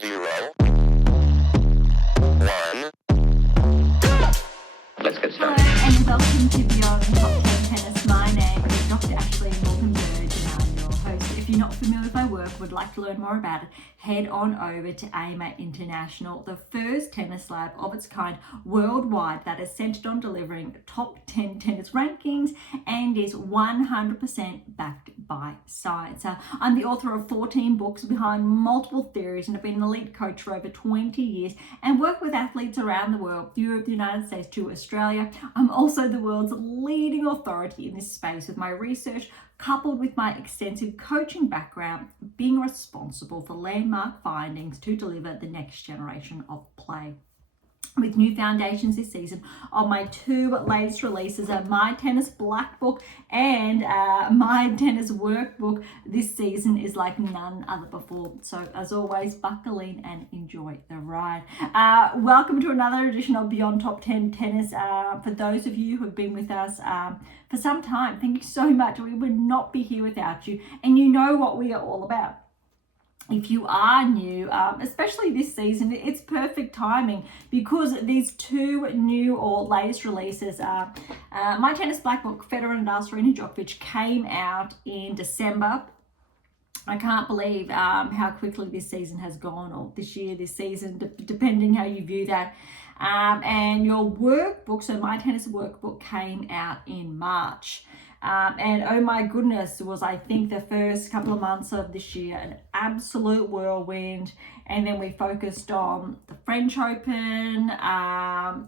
0, 1. Let's get Hello started. and welcome to Beyond Top 10 Tennis. My name is Dr. Ashley Morgan-Berge and I'm your host. If you're not familiar with my work, would like to learn more about it, head on over to AM8 International, the first tennis lab of its kind worldwide that is centered on delivering top 10 tennis rankings and is 100% backed by science. I'm the author of 14 books behind multiple theories and have been an elite coach for over 20 years and work with athletes around the world, Europe, the United States to Australia. I'm also the world's leading authority in this space with my research coupled with my extensive coaching background, being responsible for landmark findings to deliver the next generation of play. With new foundations this season of my two latest releases, My Tennis Black Book and My Tennis Workbook, this season is like none other before. So as always, buckle in and enjoy the ride. Welcome to another edition of Beyond Top 10 Tennis. For those of you who have been with us for some time, thank you so much. We would not be here without you, and you know what we are all about. If you are new, especially this season, it's perfect timing because these two new or latest releases, My Tennis Black Book, Federer, Nadal, Serena, Djokovic, came out in December. I can't believe how quickly this season has gone, or this year, this season, depending how you view that. And your workbook, so My Tennis Workbook, came out in March. And oh my goodness, was I think the first couple of months of this year an absolute whirlwind. And then we focused on the French Open,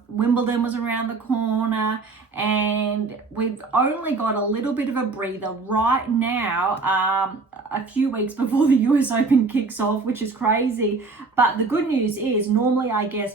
Wimbledon was around the corner, and we've only got a little bit of a breather right now, a few weeks before the US Open kicks off, which is crazy. But the good news is normally, I guess,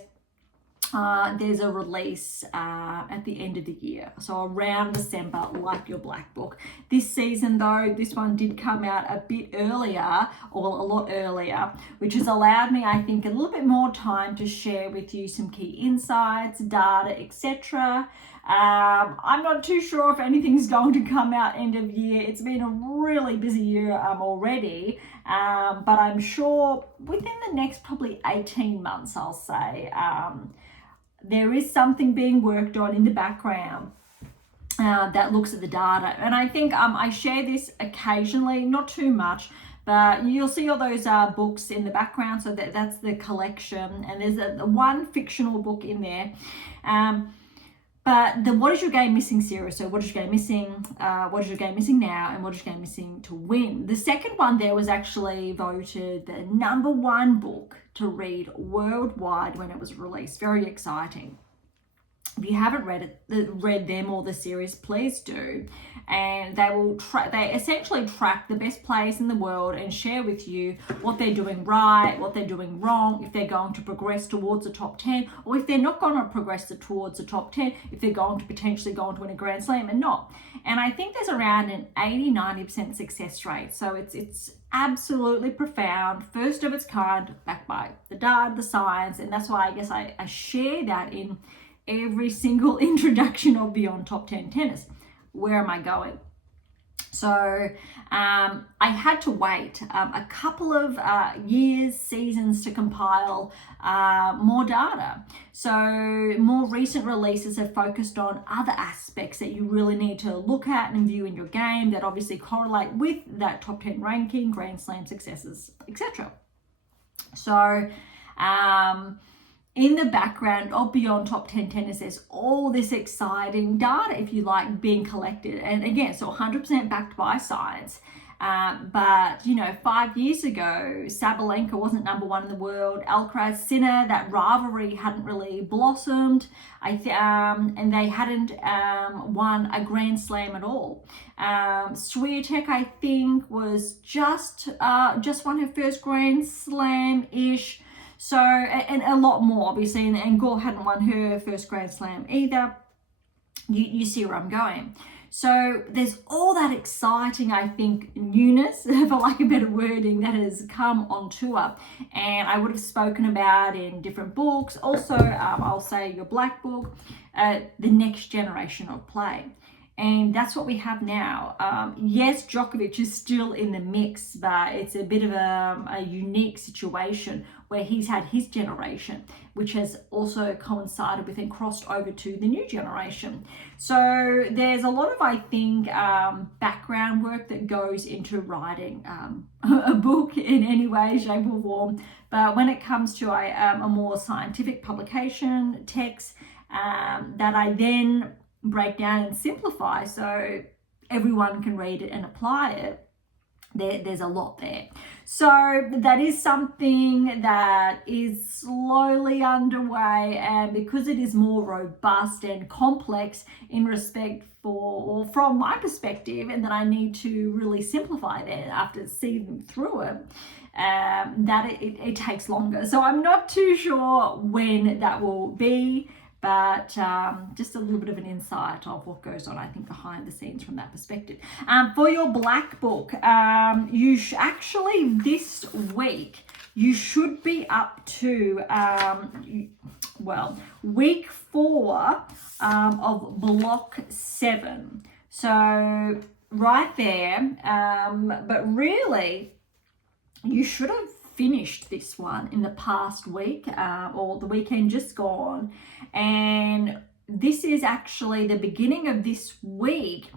there's a release at the end of the year, so around December, like your Black Book. This season though, this one did come out a bit earlier, or a lot earlier, which has allowed me, I think, a little bit more time to share with you some key insights, data, etc. I'm not too sure if anything's going to come out end of year. It's been a really busy year already, but I'm sure within the next probably 18 months, I'll say, there is something being worked on in the background that looks at the data. And I think I share this occasionally, not too much, but you'll see all those books in the background. So that's the collection. And there's one fictional book in there. But the What Is Your Game Missing series, so what is your game missing, what is your game missing now, and what is your game missing to win. The second one there was actually voted the #1 book to read worldwide when it was released. Very exciting. If you haven't read them or the series, please do. And they essentially track the best players in the world and share with you what they're doing right, what they're doing wrong, if they're going to progress towards the top 10, or if they're not going to progress towards the top 10, if they're going to potentially go on to win a Grand Slam and not. And I think there's around an 80-90% success rate. So it's absolutely profound, first of its kind, backed by the data, the science, and that's why I guess I share that in every single introduction of Beyond Top 10 Tennis. Where am I going? So I had to wait a couple of years, seasons to compile more data. So more recent releases have focused on other aspects that you really need to look at and view in your game that obviously correlate with that top 10 ranking, Grand Slam successes, etc. So in the background of Beyond Top 10 Tennis, there's all this exciting data, if you like, being collected. And again, so 100% backed by science. But, 5 years ago, Sabalenka wasn't #1 in the world. Alcaraz, Sinner, that rivalry hadn't really blossomed. And they hadn't won a Grand Slam at all. Swiatek, I think, was just won her first Grand Slam-ish. So, and a lot more, obviously, and Gore hadn't won her first Grand Slam either. You see where I'm going. So there's all that exciting, I think, newness, for lack of better wording, that has come on tour. And I would have spoken about in different books. Also, I'll say your Black Book, the next generation of play. And that's what we have now. Yes, Djokovic is still in the mix, but it's a bit of a unique situation where he's had his generation, which has also coincided with and crossed over to the new generation. So there's a lot of, I think, background work that goes into writing a book in any way, shape or form. But when it comes to a more scientific publication text that I then break down and simplify so everyone can read it and apply it, there's a lot there. So that is something that is slowly underway, and because it is more robust and complex in respect for, or from my perspective, and that I need to really simplify that after seeing through it, that it takes longer. So I'm not too sure when that will be, but just a little bit of an insight of what goes on, I think, behind the scenes from that perspective. For your black book, you actually this week, you should be up to, week 4 of block 7. So right there, but really, you should have finished this one in the past week or the weekend just gone, and this is actually the beginning of this week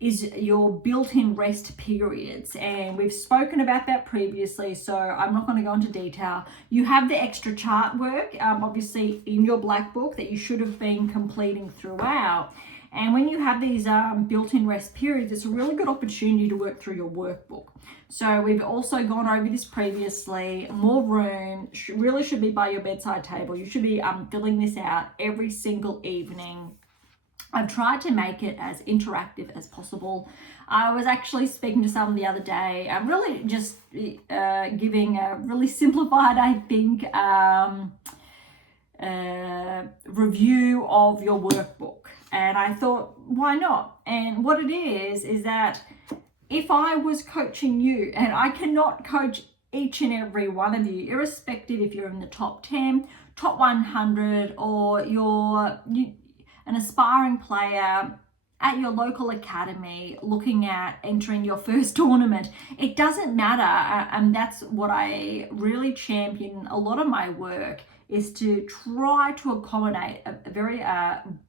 is your built-in rest periods, and we've spoken about that previously, so I'm not going to go into detail. You have the extra chart work obviously in your black book that you should have been completing throughout. And when you have these built-in rest periods, it's a really good opportunity to work through your workbook. So we've also gone over this previously. More room, really should be by your bedside table. You should be filling this out every single evening. I've tried to make it as interactive as possible. I was actually speaking to someone the other day. I'm really just giving a really simplified, I think, review of your workbook. And I thought, why not? And what it is that if I was coaching you, and I cannot coach each and every one of you, irrespective if you're in the top 10, top 100, or you're an aspiring player at your local academy looking at entering your first tournament, it doesn't matter. And that's what I really champion a lot of my work, is to try to accommodate a very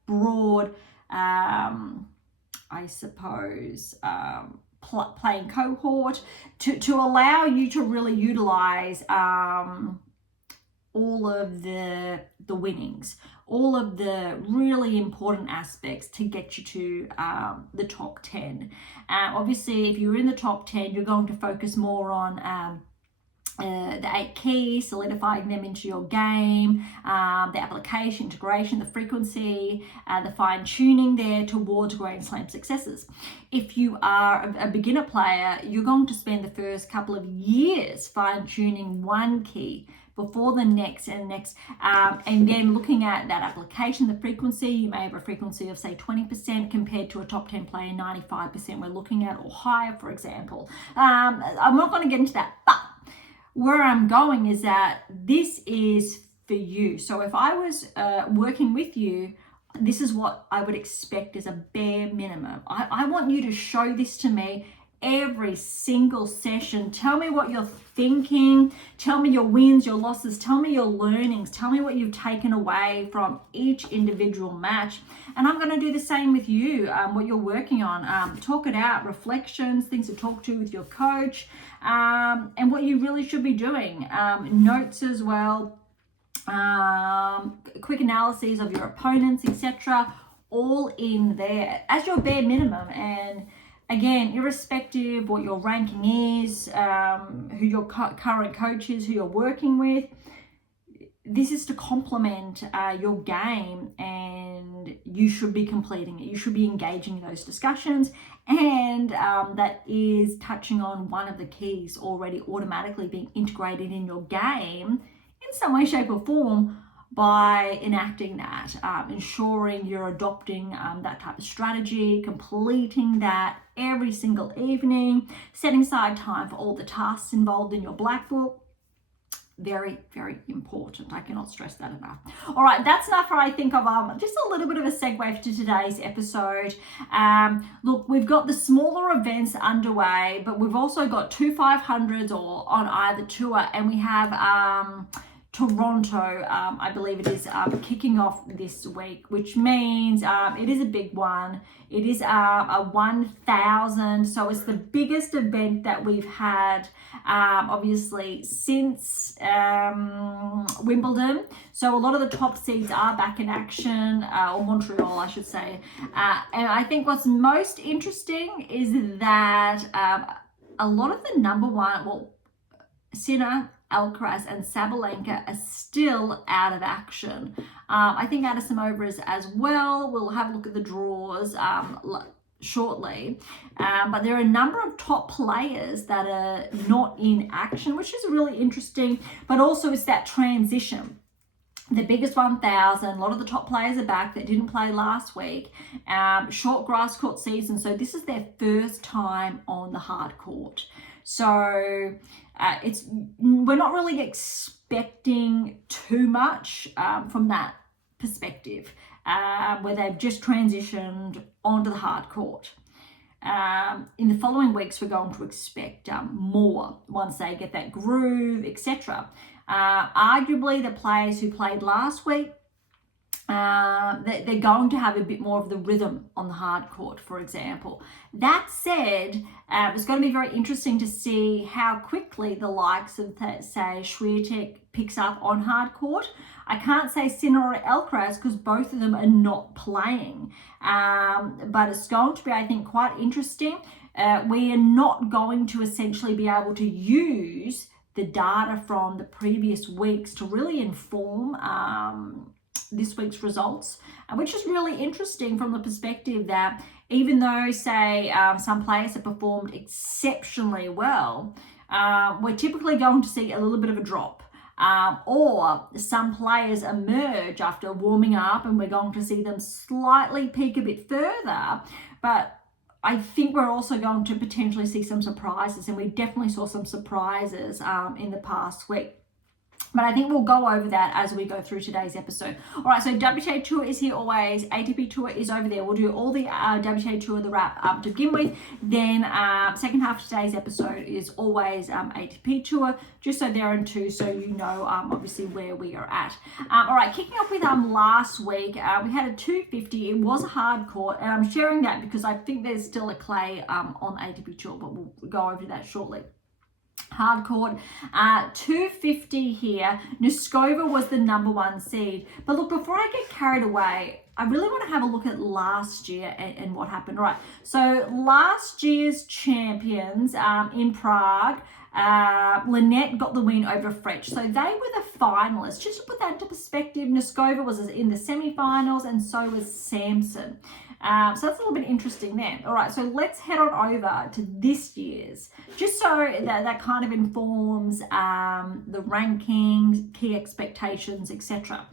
broad, I suppose, playing cohort to allow you to really utilize all of the winnings, all of the really important aspects to get you to the top 10. Obviously, if you're in the top 10, you're going to focus more on the 8 keys, solidifying them into your game, the application, integration, the frequency, the fine tuning there towards Grand Slam successes. If you are a beginner player, you're going to spend the first couple of years fine tuning one key before the next and next, and then looking at that application, the frequency. You may have a frequency of say 20% compared to a top 10 player 95% we're looking at, or higher, for example. I'm not going to get into that, but where I'm going is that this is for you. So if I was working with you, this is what I would expect as a bare minimum. I want you to show this to me every single session. Tell me what you're thinking. Tell me your wins, your losses. Tell me your learnings. Tell me what you've taken away from each individual match. And I'm going to do the same with you, what you're working on. Talk it out, reflections, things to talk to with your coach, and what you really should be doing. Notes as well, quick analyses of your opponents, etc. All in there as your bare minimum. And again, irrespective what your ranking is, who your current coach is, who you're working with, this is to complement your game, and you should be completing it. You should be engaging in those discussions, and that is touching on one of the keys already automatically being integrated in your game in some way, shape or form by enacting that, ensuring you're adopting that type of strategy, completing that every single evening, setting aside time for all the tasks involved in your black book. Very, very important. I cannot stress that enough. All right, that's enough for, I think, of just a little bit of a segue to today's episode. Look, we've got the smaller events underway, but we've also got 2 500s or on either tour, and we have Toronto, I believe it is, kicking off this week, which means it is a big one. It is a 1,000, so it's the biggest event that we've had, obviously, since Wimbledon. So a lot of the top seeds are back in action, or Montreal, I should say. And I think what's most interesting is that a lot of the number one, well, Sinner, Alcaraz and Sabalenka are still out of action. I think Anisimova is as well. We'll have a look at the draws shortly. But there are a number of top players that are not in action, which is really interesting. But also it's that transition. The biggest 1,000, a lot of the top players are back that didn't play last week. Short grass court season, so this is their first time on the hard court. So we're not really expecting too much from that perspective, where they've just transitioned onto the hard court. In the following weeks, we're going to expect more once they get that groove, etc. Arguably, the players who played last week, they're going to have a bit more of the rhythm on the hard court, for example. That said, it's going to be very interesting to see how quickly the likes of, say, Swiatek picks up on hard court. I can't say Sinner or Alcaraz because both of them are not playing. But it's going to be, I think, quite interesting. We are not going to essentially be able to use the data from the previous weeks to really inform this week's results, which is really interesting from the perspective that even though, say, some players have performed exceptionally well, we're typically going to see a little bit of a drop. Or some players emerge after warming up and we're going to see them slightly peak a bit further. But I think we're also going to potentially see some surprises, and we definitely saw some surprises in the past week. But I think we'll go over that as we go through today's episode. All right, so WTA Tour is here always. ATP Tour is over there. We'll do all the WTA Tour, the wrap to begin with. Then second half of today's episode is always ATP Tour, just so there and two, so you know obviously where we are at. All right, kicking off with last week, we had a 250. It was a hard court, and I'm sharing that because I think there's still a clay on ATP Tour, but we'll go over that shortly. Hard court, 250 here. Noskova was the number one seed. But look, before I get carried away, I really want to have a look at last year and what happened. All right, so last year's champions in Prague, Lynette got the win over Fretch. So they were the finalists. Just to put that into perspective, Noskova was in the semi-finals and so was Samson. So that's a little bit interesting there. All right, so let's head on over to this year's, just so that kind of informs the rankings, key expectations, etc.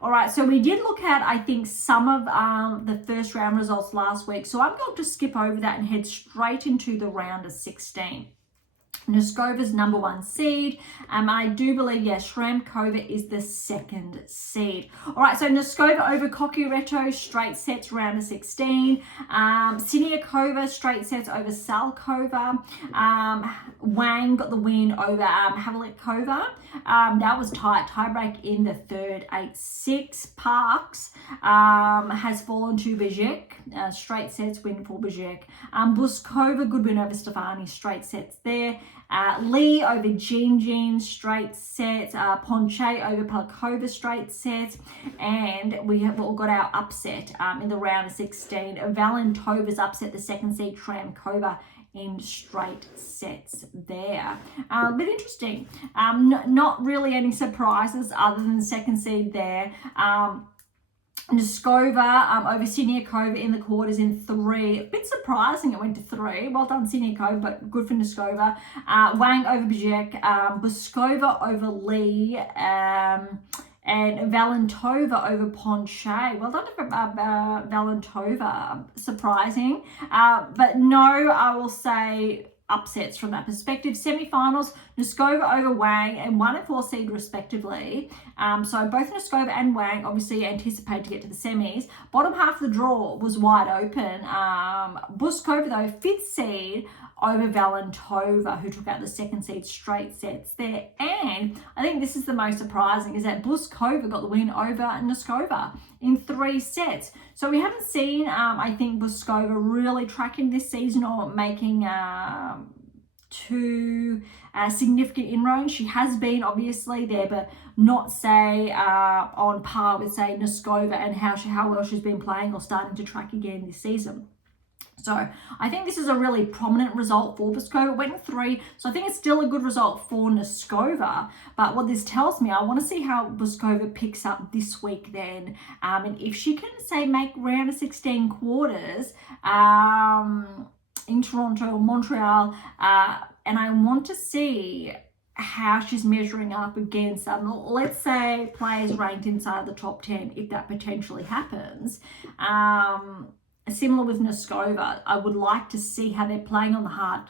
All right, so we did look at, I think, some of the first round results last week. So I'm going to skip over that and head straight into the round of 16. Noskova's number one seed. I do believe, yes, Shramkova is the second seed. All right, so Noskova over Kokireto, straight sets, round of 16. Siniakova, straight sets over Salkova. Wang got the win over Havlikova. That was tight. Tiebreak in the third, 8-6. Parks has fallen to Berge. Straight sets, win for Berge. Bouzkova, good win over Stefani, straight sets there. Lee over Jean, straight sets. Ponche over Palkova, straight sets. And we've all got our upset in the round of 16. Valentova's upset the second seed, Shramkova, in straight sets there. A bit interesting. Not really any surprises other than the second seed there. Noskova over Siniakova in the quarters in 3. A bit surprising it went to 3. Well done, Siniakova, but good for Noskova. Wang over Berge, Bouzkova over Lee, and Valentova over Ponche. Well done for Valentova. Surprising. But no, I will say upsets from that perspective. Semi-finals, Noskova over Wang and 1 and 4 seed respectively. So both Noskova and Wang obviously anticipate to get to the semis. Bottom half of the draw was wide open. Bouzkova though, 5th seed over Valentova, who took out the second seed straight sets there. And I think this is the most surprising, is that Bouzkova got the win over Noskova in 3 sets. So we haven't seen, I think, Bouzkova really tracking this season or making too significant inroads. She has been obviously there, but not say on par with, say, Noskova and how well she's been playing or starting to track again this season. So I think this is a really prominent result for Bouzkova. It went in 3, so I think it's still a good result for Noskova. But what this tells me, I want to see how Bouzkova picks up this week then. And if she can, say, make round of 16 quarters in Toronto or Montreal, and I want to see how she's measuring up against, let's say, players ranked inside the top 10, if that potentially happens. Similar with Noskova, I would like to see how they're playing on the hard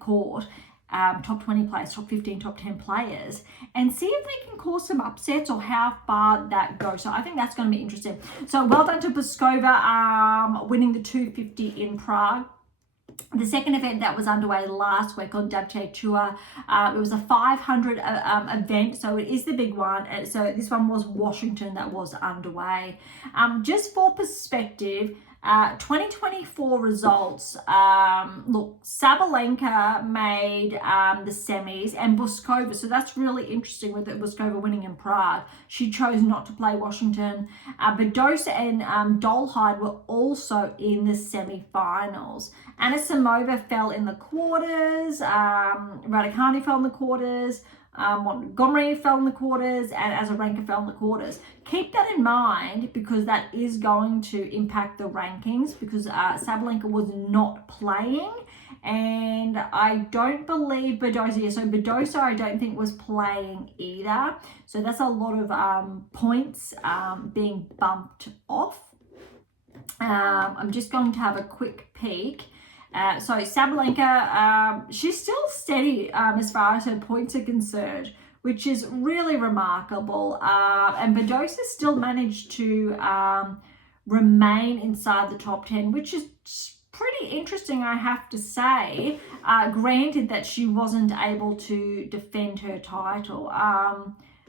court, top 20 players, top 15, top 10 players, and see if they can cause some upsets or how far that goes. So I think that's going to be interesting. So well done to Bouzkova, winning the 250 in Prague. The second event that was underway last week on WTA Tour, it was a 500 event, so it is the big one. So this one was Washington that was underway. Just for perspective, 2024 results, look, Sabalenka made the semis and Bouzkova, so that's really interesting with Bouzkova winning in Prague. She chose not to play Washington. Badosa and Dolhide were also in the semi-finals. Anisimova fell in the quarters, Raducanu fell in the quarters, Montgomery fell in the quarters, and Azarenka fell in the quarters. Keep that in mind because that is going to impact the rankings, because Sabalenka was not playing, and I don't believe Badosa, so Badosa I don't think was playing either. So that's a lot of points being bumped off. I'm just going to have a quick peek. So Sabalenka, she's still steady as far as her points are concerned, which is really remarkable. And Badosa still managed to remain inside the top 10, which is pretty interesting, I have to say. Granted that she wasn't able to defend her title.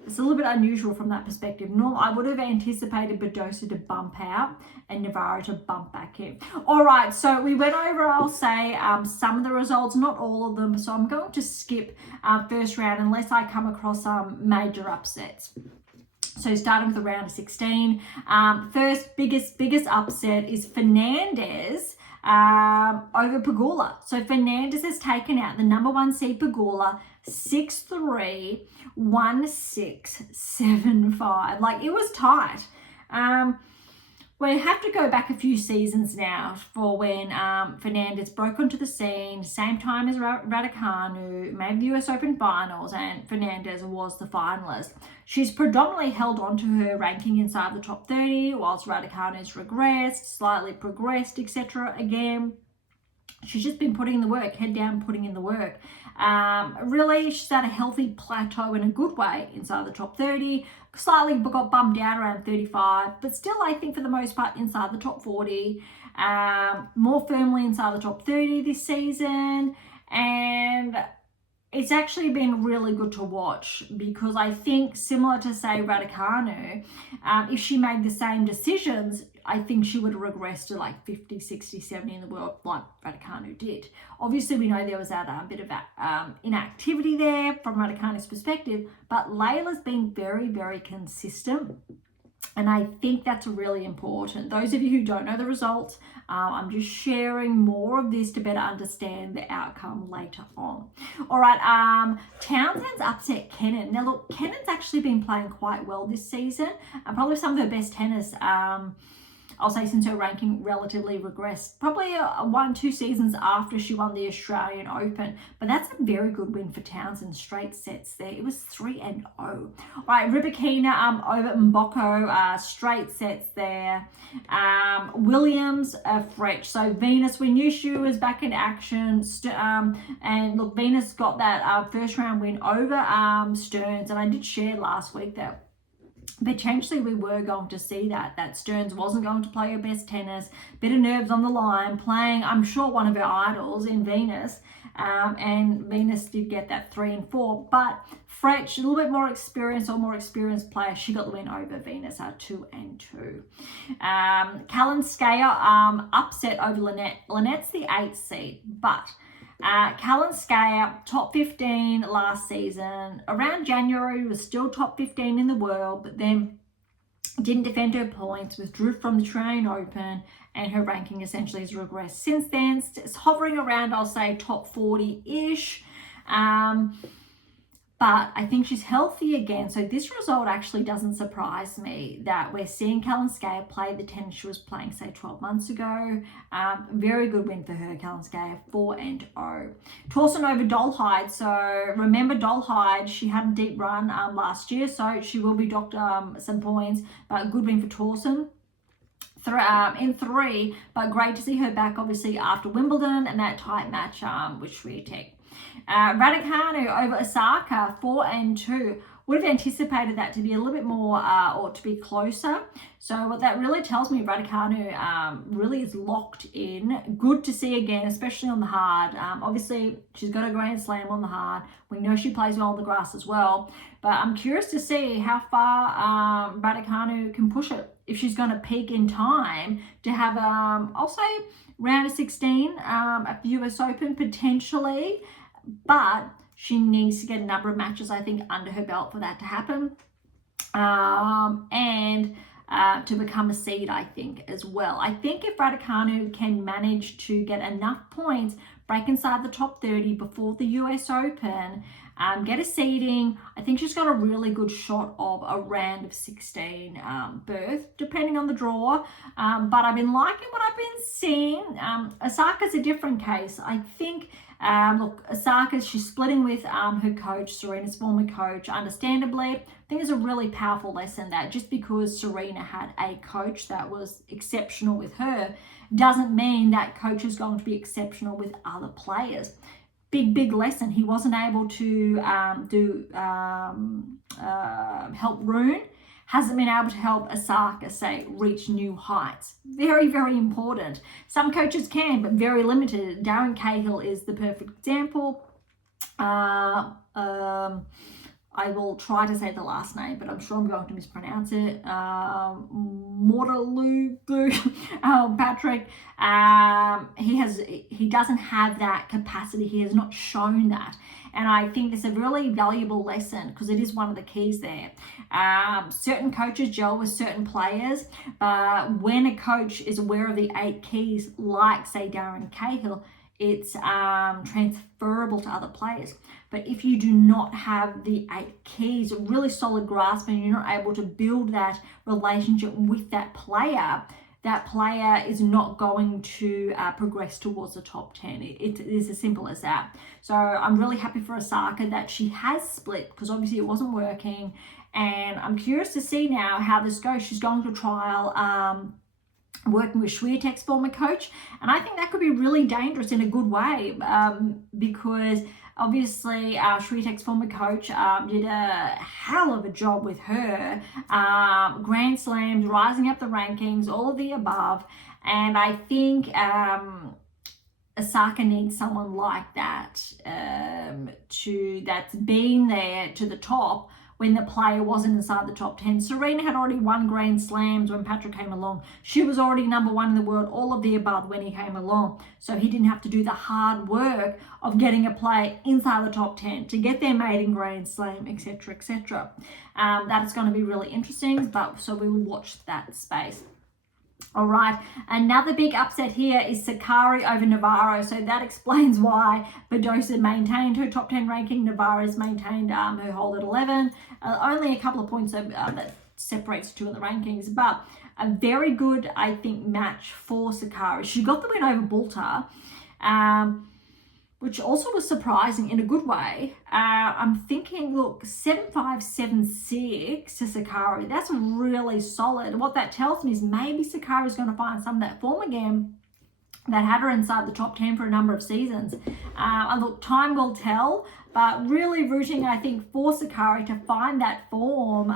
It's a little bit unusual from that perspective. I would have anticipated Badosa to bump out and Navarro to bump back in. All right, so we went over, I'll say, some of the results, not all of them. So I'm going to skip first round unless I come across some major upsets. So starting with the round of 16, first biggest upset is Fernandez over Pegula. So Fernandez has taken out the number 1 seed Pegula 6-3, 1-6, 7-5. Like, it was tight. We have to go back a few seasons now for when Fernandez broke onto the scene, same time as Raducanu, made the US Open finals, and Fernandez was the finalist. She's predominantly held on to her ranking inside the top 30, whilst Raducanu's regressed, slightly progressed, etc. again. She's just been putting in the work, head down, putting in the work. Really, she's at a healthy plateau in a good way inside the top 30. Slightly got bumped out around 35, but still, I think for the most part, inside the top 40. More firmly inside the top 30 this season. And it's actually been really good to watch because I think, similar to, say, Raducanu, if she made the same decisions, I think she would have regressed to like 50, 60, 70 in the world like Raducanu did. Obviously, we know there was that bit of inactivity there from Raducanu's perspective, but Layla's been very, very consistent. And I think that's really important. Those of you who don't know the results, I'm just sharing more of this to better understand the outcome later on. All right, Townsend's upset Kenin. Now, look, Kenin's actually been playing quite well this season, and probably some of her best tennis, I'll say, since her ranking relatively regressed, probably 1-2 seasons after she won the Australian Open. But that's a very good win for Townsend, straight sets there. It was 3-0. All right, Rybakina over Mboko, straight sets there. Williams, Fretch. So Venus, we knew she was back in action. And look, Venus got that first round win over Stearns. And I did share last week that potentially we were going to see that Stearns wasn't going to play her best tennis, bit of nerves on the line, playing, I'm sure, one of her idols in Venus, and Venus did get that 3 and 4, but Fretch, a little bit more experienced player, she got the win over Venus, 2 and 2. Kalinskaya upset over Lynette. Lynette's the 8th seed, but Kalinskaya, top 15 last season. Around January, was still top 15 in the world, but then didn't defend her points, withdrew from the Australian Open, and her ranking essentially has regressed since then. It's hovering around, I'll say, top 40-ish. But I think she's healthy again. So this result actually doesn't surprise me, that we're seeing Kalinskaya play the tennis she was playing, say, 12 months ago. Very good win for her, Kalinskaya, 4 and 0. Tauson over Dolhide. So remember Dolhide, she had a deep run last year, so she will be docked some points. But good win for Tauson. In 3, but great to see her back, obviously, after Wimbledon and that tight match with Swiatek. Raducanu over Osaka, 4 and 2. Would have anticipated that to be a little bit more or to be closer. So what that really tells me, Raducanu really is locked in. Good to see again, especially on the hard. Obviously, she's got a Grand Slam on the hard. We know she plays well on the grass as well. But I'm curious to see how far Raducanu can push it. If she's going to peak in time to have, I'll say, round of 16 at the US Open potentially. But she needs to get a number of matches, I think, under her belt for that to happen. And to become a seed, I think, as well. I think if Raducanu can manage to get enough points, break inside the top 30 before the US Open, get a seeding, I think she's got a really good shot of a round of 16 berth, depending on the draw. But I've been liking what I've been seeing. Osaka's a different case. I think, look, Osaka, she's splitting with her coach, Serena's former coach, understandably. I think it's a really powerful lesson that just because Serena had a coach that was exceptional with her, doesn't mean that coach is going to be exceptional with other players. Big lesson. He wasn't able to help Rune. Hasn't been able to help Osaka, say, reach new heights. Very, very important. Some coaches can, but very limited. Darren Cahill is the perfect example. I will try to say the last name, but I'm sure I'm going to mispronounce it. Mortalu Patrick. He doesn't have that capacity. He has not shown that. And I think it's a really valuable lesson because it is one of the keys there. Certain coaches gel with certain players, but when a coach is aware of the 8 keys, like, say, Darren Cahill, it's transferable to other players. But if you do not have the 8 keys, a really solid grasp, and you're not able to build that relationship with that player is not going to progress towards the top 10. It is as simple as that. So I'm really happy for Osaka that she has split, because obviously it wasn't working. And I'm curious to see now how this goes. She's going to trial working with Swiatek's former coach, and I think that could be really dangerous in a good way, because obviously Swiatek's former coach did a hell of a job with her, Grand Slams, rising up the rankings, all of the above. And I think Osaka needs someone like that that's been there to the top when the player wasn't inside the top 10. Serena had already won Grand Slams when Patrick came along. She was already number 1 in the world, all of the above, when he came along. So he didn't have to do the hard work of getting a player inside the top 10 to get their maiden Grand Slam, etc., etc. That is going to be really interesting, but so we will watch that space. All right, another big upset here is Sakkari over Navarro. So that explains why Badosa maintained her top 10 ranking. Navarro's maintained her hold at 11. Only a couple of points that separates 2 in the rankings, but a very good, I think, match for Sakkari. She got the win over Bulter, which also was surprising in a good way. I'm thinking, look, 7-5, 7-6 to Sakkari. That's really solid. What that tells me is maybe Sakkari is going to find some of that form again that had her inside the top 10 for a number of seasons. And look, time will tell, but really rooting, I think, for Sakkari to find that form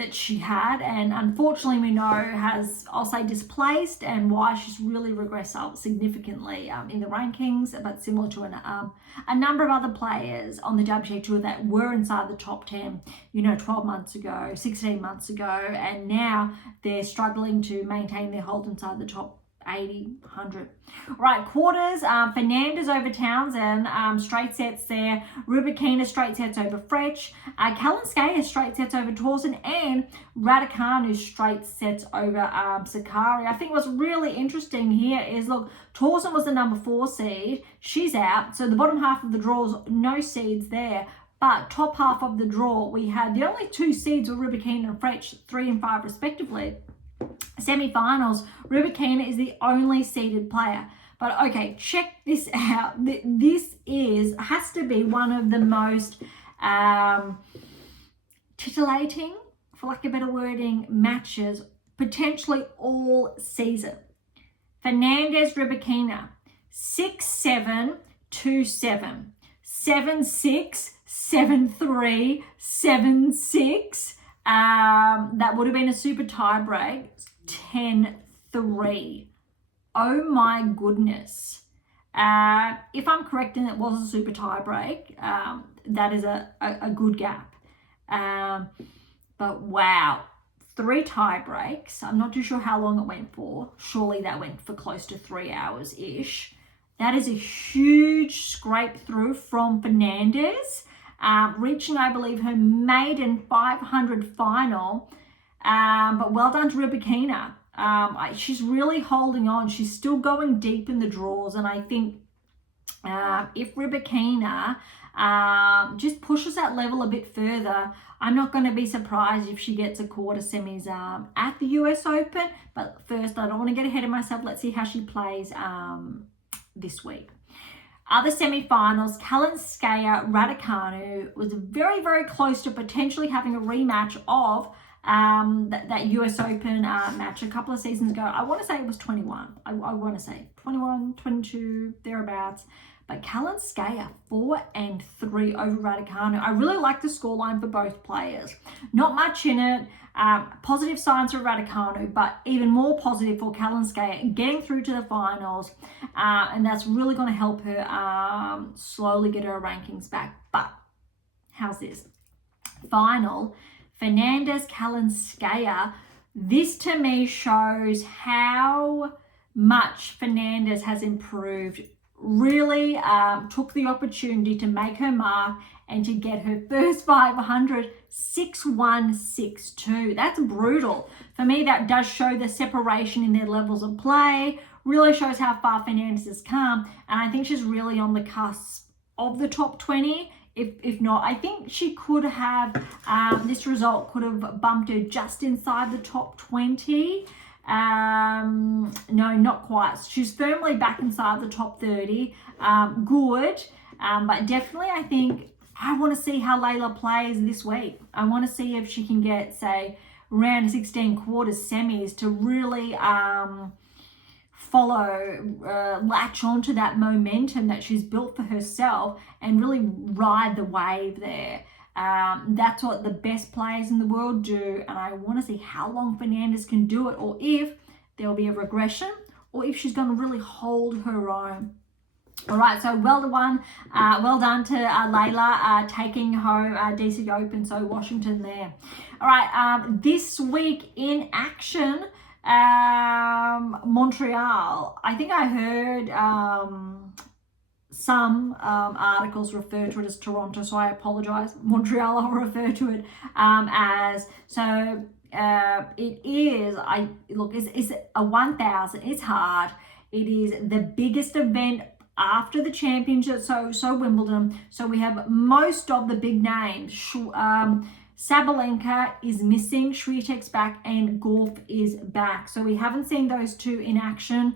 that she had, and unfortunately we know has, I'll say, displaced, and why she's really regressed up significantly in the rankings, but similar to a number of other players on the WTA Tour that were inside the top 10, 12 months ago, 16 months ago, and now they're struggling to maintain their hold inside the top 80, 100. All right, quarters, Fernandez over Townsend, straight sets there. Rybakina straight sets over Frech. Kalinskaya straight sets over Torsen, and Raducanu straight sets over Sakari. I think what's really interesting here is, look, Torsen was the number 4 seed. She's out. So the bottom half of the draws, no seeds there. But top half of the draw, we had the only 2 seeds were Rybakina and Frech, 3 and 5 respectively. Semi-finals, Rybakina is the only seeded player. But okay, check this out. This has to be one of the most titillating, for lack of better wording, matches potentially all season. Fernandez Rybakina, 6-7, 2-7, 7-6, 7-3, 7-6. That would have been a super tie break. 10-3. Oh my goodness. If I'm correct and it was a super tie break, that is a good gap. But wow, 3 tie breaks. I'm not too sure how long it went for. Surely that went for close to 3 hours-ish. That is a huge scrape through from Fernandez, reaching, I believe, her maiden 500 final. But well done to Rybakina. She's really holding on. She's still going deep in the draws, and I think if Rybakina just pushes that level a bit further, I'm not going to be surprised if she gets a quarter semis at the US Open. But first, I don't want to get ahead of myself. Let's see how she plays this week. Other semi-finals, Kalinskaya, Raducanu was very, very close to potentially having a rematch of that US Open match a couple of seasons ago. I want to say it was 21. I want to say 21, 22, thereabouts. But Kalinskaya, 4-3 over Raducanu. I really like the scoreline for both players. Not much in it. Positive signs for Raducanu, but even more positive for Kalinskaya getting through to the finals. And that's really going to help her slowly get her rankings back. But how's this? Final, Fernandez, Kalinskaya. This to me shows how much Fernandez has improved. Really took the opportunity to make her mark and to get her first 500, 6-1, 6-2. That's brutal. For me, that does show the separation in their levels of play. Really shows how far Fernandez has come. And I think she's really on the cusp of the top 20. If not, I think she could have, this result could have bumped her just inside the top 20. No, not quite. She's firmly back inside the top 30. Good. But definitely, I think I want to see how Layla plays this week. I want to see if she can get, say, round of 16 quarters semis to really latch onto that momentum that she's built for herself and really ride the wave there. That's what the best players in the world do, and I want to see how long Fernandez can do it, or if there will be a regression, or if she's going to really hold her own. All right, so well done to Layla taking home DC Open, so Washington there. All right, this week in action, Montreal. I think I heard some articles refer to it as Toronto, so I apologize. Montreal, I'll refer to it as. So it is, it's a 1,000. It's hard. It is the biggest event after the championship, so Wimbledon. So we have most of the big names. Sabalenka is missing, Swiatek's back, and Golf is back. So we haven't seen those two in action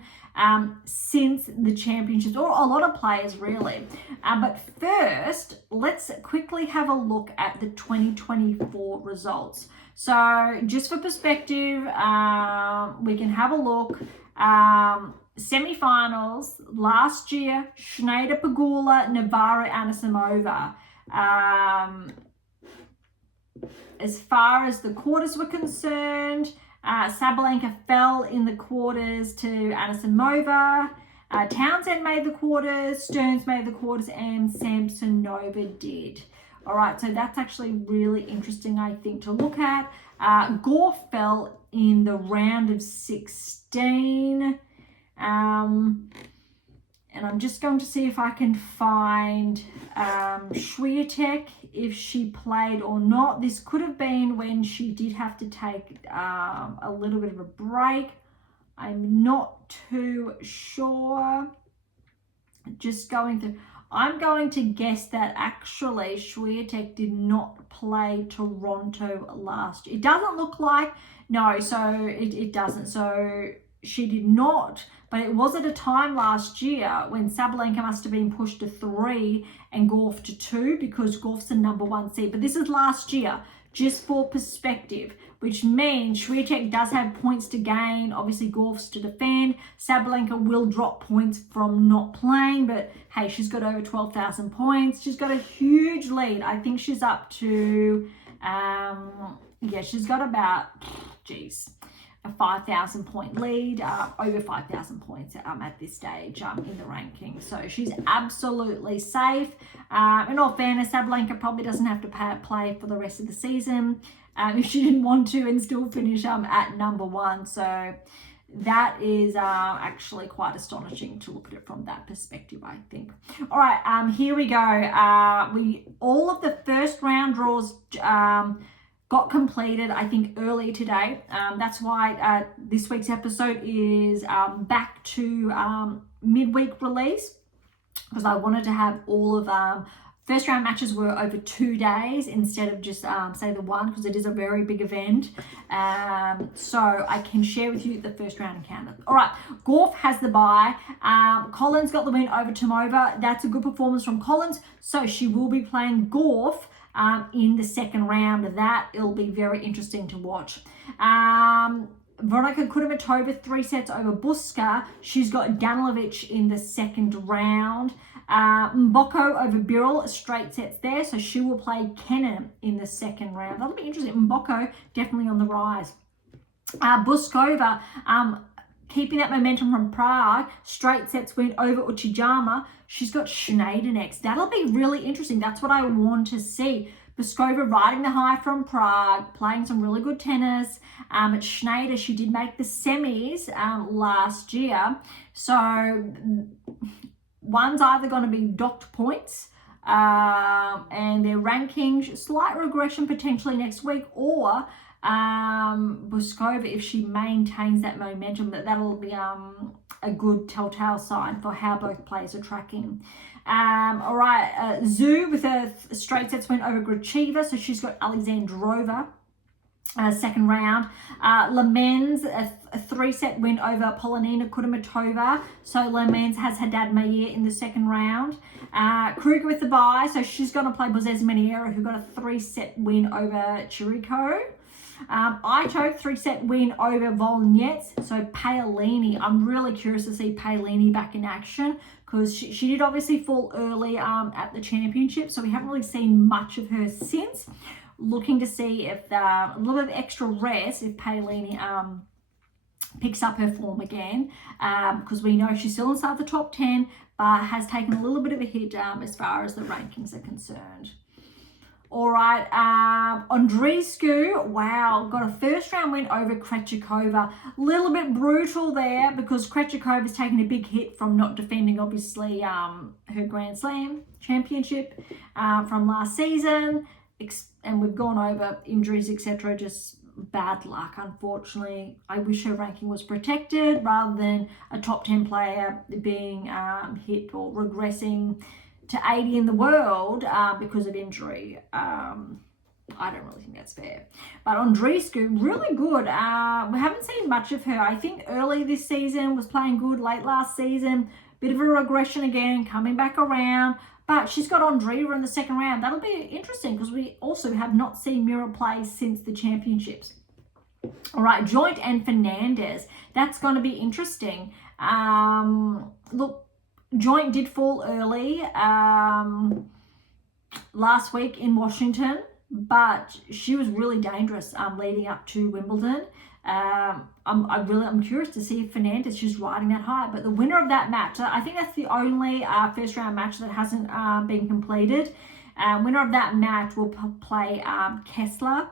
since the championships, or a lot of players really. But first, let's quickly have a look at the 2024 results. So just for perspective, we can have a look. Semi-finals last year, Schneider, Pegula, Navarro, Anisimova. as far as the quarters were concerned, Sabalenka fell in the quarters to Anisimova. Townsend made the quarters, Stearns made the quarters, and Samsonova did. All right, so that's actually really interesting, I think, to look at. Gauff fell in the round of 16. And I'm just going to see if I can find Swiatek, if she played or not. This could have been when she did have to take a little bit of a break. I'm not too sure. Just going through. I'm going to guess that actually Swiatek did not play Toronto last year. It doesn't look like, no, so it doesn't. So she did not, but it was at a time last year when Sabalenka must have been pushed to 3 and Gauff to 2 because Gauff's the number 1 seed. But this is last year, just for perspective, which means Swiatek does have points to gain. Obviously, Gauff's to defend. Sabalenka will drop points from not playing, but hey, she's got over 12,000 points. She's got a huge lead. I think she's up to, she's got about, a 5,000 point lead, over 5,000 points at this stage in the ranking. So she's absolutely safe. In all fairness, Sabalenka probably doesn't have to play for the rest of the season if she didn't want to and still finish at number 1. So that is actually quite astonishing to look at it from that perspective, I think. All right, here we go. All of the first round draws got completed, I think, earlier today. That's why this week's episode is back to midweek release, because I wanted to have all of first round matches were over 2 days instead of just say the one, because it is a very big event. So I can share with you the first round encounter. All right, Gauff has the bye. Collins got the win over Tomova. That's a good performance from Collins. So she will be playing Gauff in the second round. It'll be very interesting to watch. Veronika Kudermetova 3 sets over Buska. She's got Danilovic in the second round. Mboko over Birrell, straight sets there. So she will play Kennan in the second round. That'll be interesting. Mboko definitely on the rise. Bouzkova, keeping that momentum from Prague, straight sets win over Uchijama. She's got Schneider next. That'll be really interesting. That's what I want to see. Bouzkova riding the high from Prague, playing some really good tennis. Schneider, she did make the semis last year. So one's either going to be docked points and their ranking, slight regression potentially next week, or Bouzkova, if she maintains that momentum, that'll be a good telltale sign for how both players are tracking. All right, Zhu with a straight sets win over Gracheva, so she's got Alexandrova second round. Lemens, a 3-set win over Polonina Kudermetova, so Lemens has Haddad Mayer in the second round. Kruger with the bye, so she's going to play Bozes Meniera, who got a 3-set win over Chirico. Ito 3-set win over Volnets. So Paolini, I'm really curious to see Paolini back in action, because she did obviously fall early at the championship, so we haven't really seen much of her since. Looking to see if a little bit of extra rest, if Paolini picks up her form again, because we know she's still inside the top 10, but has taken a little bit of a hit as far as the rankings are concerned. All right, Andreescu, wow, got a first round win over Krejcikova. A little bit brutal there, because Krejcikova's taken a big hit from not defending, obviously, her Grand Slam championship from last season. And we've gone over injuries, etc. Just bad luck, unfortunately. I wish her ranking was protected rather than a top 10 player being hit or regressing to 80 in the world because of injury. I don't really think that's fair. But Andreescu, really good. We haven't seen much of her. I think early this season was playing good, late last season. Bit of a regression again, coming back around. But she's got Andreeva in the second round. That'll be interesting, because we also have not seen Mira play since the championships. All right, Joint and Fernandez. That's going to be interesting. Look, Joint did fall early last week in Washington, but she was really dangerous leading up to Wimbledon. I'm curious to see if Fernandez, she's riding that high. But the winner of that match, I think that's the only first round match that hasn't been completed. Winner of that match will play Kessler.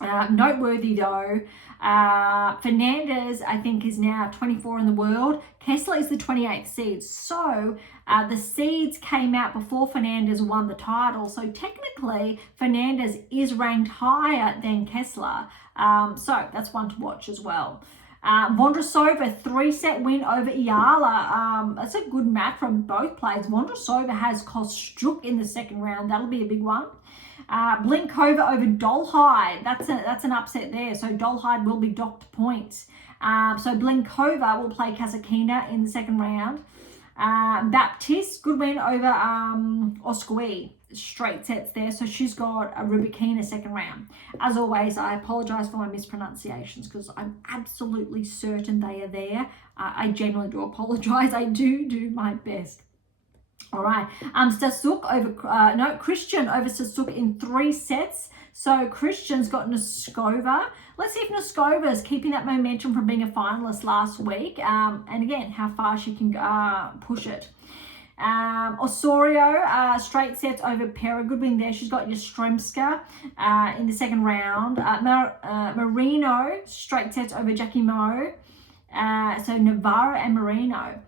Noteworthy though, Fernandez I think is now 24 in the world. Kessler is the 28th seed. So the seeds came out before Fernandez won the title. So technically Fernandez is ranked higher than Kessler. So that's one to watch as well. Vondrousova 3-set win over Iala. That's a good match from both players. Vondrousova has Kostyuk in the second round. That'll be a big one. Blinkova over Dolhide. That's an upset there. So Dolhide will be docked points. So Blinkova will play Kazakhina in the second round. Baptiste, good win over Oskoi. Straight sets there. So she's got a Rybakina second round. As always, I apologize for my mispronunciations because I'm absolutely certain they are there. I genuinely do apologize. I do my best. All right, Stasuk over Christian over Stasuk in 3 sets. So Christian's got Noskova. Let's see if Noskova is keeping that momentum from being a finalist last week. And again, how far she can push it. Osorio, straight sets over Pera. Good win there. She's got Yastremska in the second round. Marino, straight sets over Jackie Moe. So Navarro and Marino.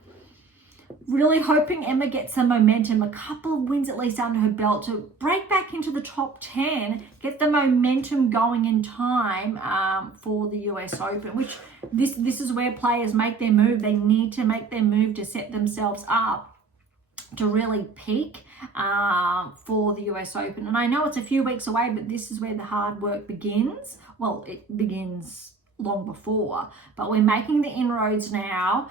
Really hoping Emma gets some momentum, a couple of wins at least under her belt to break back into the top 10, get the momentum going in time for the US Open, which this is where players make their move. They need to make their move to set themselves up to really peak for the US Open. And I know it's a few weeks away, but this is where the hard work begins. Well, it begins long before, but we're making the inroads now.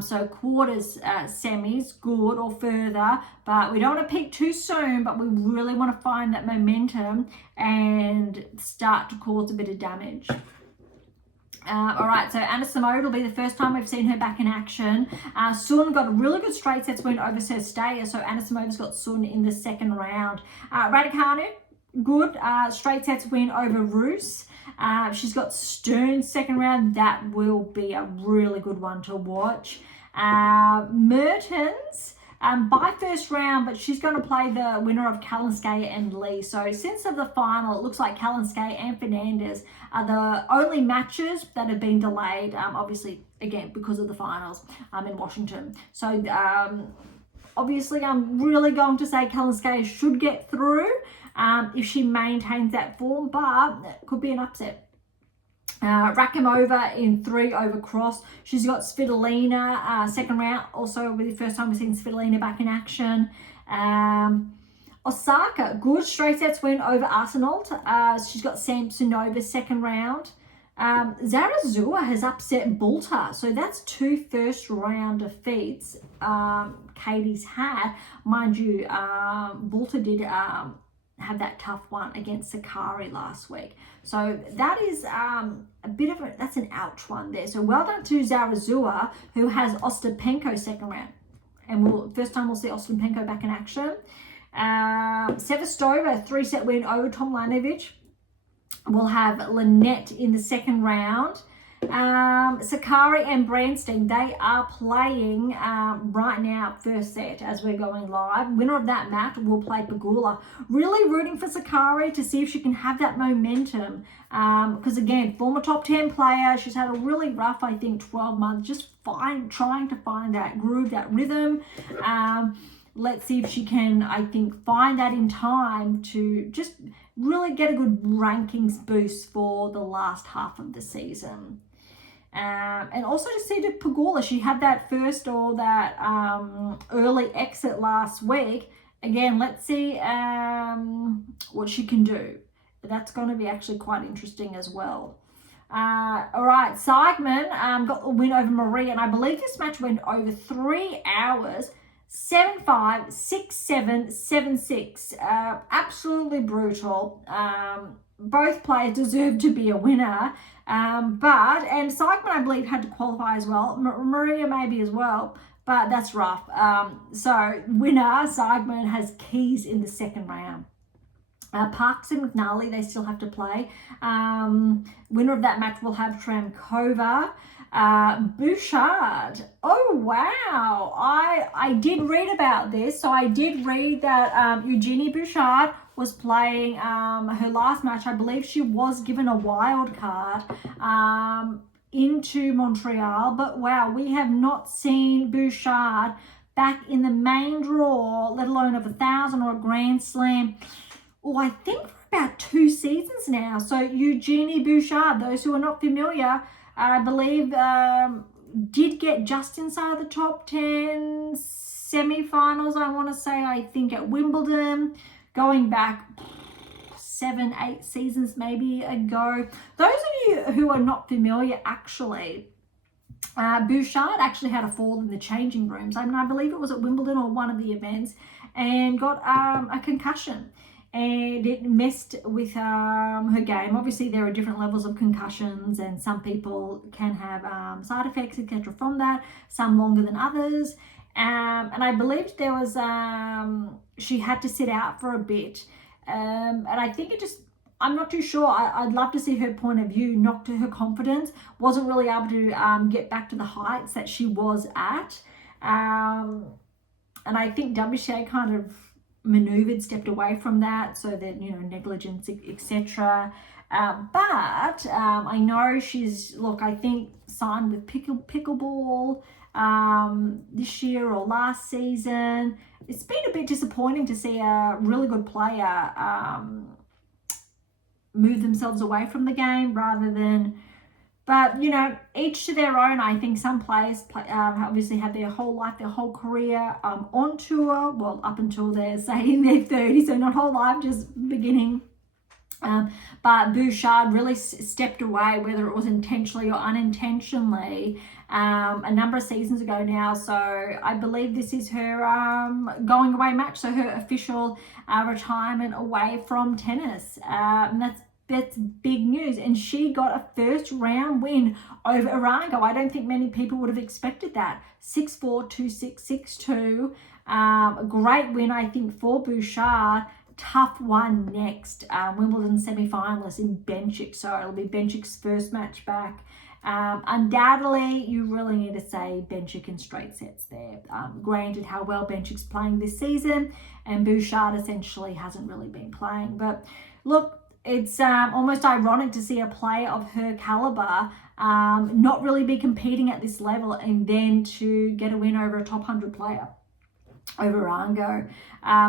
So quarters, semis, good or further, but we don't want to peak too soon, but we really want to find that momentum and start to cause a bit of damage. All right, so Anna Simone will be the first time we've seen her back in action. Sun got a really good straight sets win over Sersteya, so Anna Simone's got Sun in the second round. Raducanu, good straight sets win over Roos. She's got Stern second round. That will be a really good one to watch. Mertens by first round, but she's going to play the winner of Kalinskaya and Lee. So since of the final, it looks like Kalinskaya and Fernandez are the only matches that have been delayed, obviously, again, because of the finals in Washington. So obviously, I'm really going to say Kalinskaya should get through if she maintains that form, but it could be an upset. Rakimova in 3 over Cross. She's got Svitolina second round. Also, the first time we've seen Svitolina back in action. Osaka, good straight sets win over Arsenault. She's got Samsonova second round. Zarazua has upset Bulta. So that's 2 first round defeats Katie's had. Mind you, Bulta did have that tough one against Sakari last week. So that is that's an ouch one there. So well done to Zarazua, who has Ostapenko second round. And first time we'll see Ostapenko back in action. Sevastova, 3-set win over Tomljanovic. We'll have Lynette in the second round. Sakari and Branstein, they are playing right now, first set as we're going live. Winner of that match will play Pegula. Really rooting for Sakari to see if she can have that momentum. Because again, former top 10 player, she's had a really rough, I think, 12 months, just trying to find that groove, that rhythm. Let's see if she can, I think, find that in time to just really get a good rankings boost for the last half of the season. And also to see to Pegula, she had that first or that early exit last week. Again, let's see what she can do. That's going to be actually quite interesting as well. All right, Seidman got the win over Marie, and I believe this match went over 3 hours. 7-5, 6-7, 7-6. Absolutely brutal. Both players deserve to be a winner. And Seidman, I believe, had to qualify as well. Maria maybe as well, but that's rough. So winner, Seidman, has keys in the second round. Parks and McNally, they still have to play. Winner of that match will have Tramkova. Bouchard. Oh, wow. I did read about this. So I did read that Eugenie Bouchard was playing her last match. I believe she was given a wild card into Montreal. But wow, we have not seen Bouchard back in the main draw, let alone of 1,000 or a Grand Slam. Oh, I think for about 2 seasons now. So Eugenie Bouchard, those who are not familiar, I believe did get just inside the top 10 semi-finals, I want to say, I think at Wimbledon, going back 7, 8 seasons maybe ago. Those of you who are not familiar, actually, Bouchard actually had a fall in the changing rooms. I mean, I believe it was at Wimbledon or one of the events, and got a concussion. And it messed with her game. Obviously, there are different levels of concussions, and some people can have side effects, etc. from that, some longer than others. And I believe there was, she had to sit out for a bit. And I think it just, I'm not too sure. I'd love to see her point of view, knocked to her confidence, wasn't really able to get back to the heights that she was at. And I think WTA kind of maneuvered, stepped away from that, so that, you know, negligence, etc. But I know she's, look, I think signed with pickleball this year or last season. It's been a bit disappointing to see a really good player move themselves away from the game rather than, but, you know, each to their own. I think some players obviously have their whole life, their whole career on tour, well, up until they're, say, in their 30s, so not whole life, just beginning. But Bouchard really stepped away, whether it was intentionally or unintentionally, a number of seasons ago now. So I believe this is her going away match, so her official retirement away from tennis. And that's big news. And she got a first round win over Arango. I don't think many people would have expected that. 6-4, 2-6, 6-2. A great win, I think, for Bouchard. Tough one next. Wimbledon semi-finalist in Benchik. So it'll be Benchik's first match back. Undoubtedly, you really need to say Benchik in straight sets there. Granted how well Benchik's playing this season, and Bouchard essentially hasn't really been playing. But look, it's almost ironic to see a player of her caliber not really be competing at this level, and then to get a win over a top 100 player, over Arango.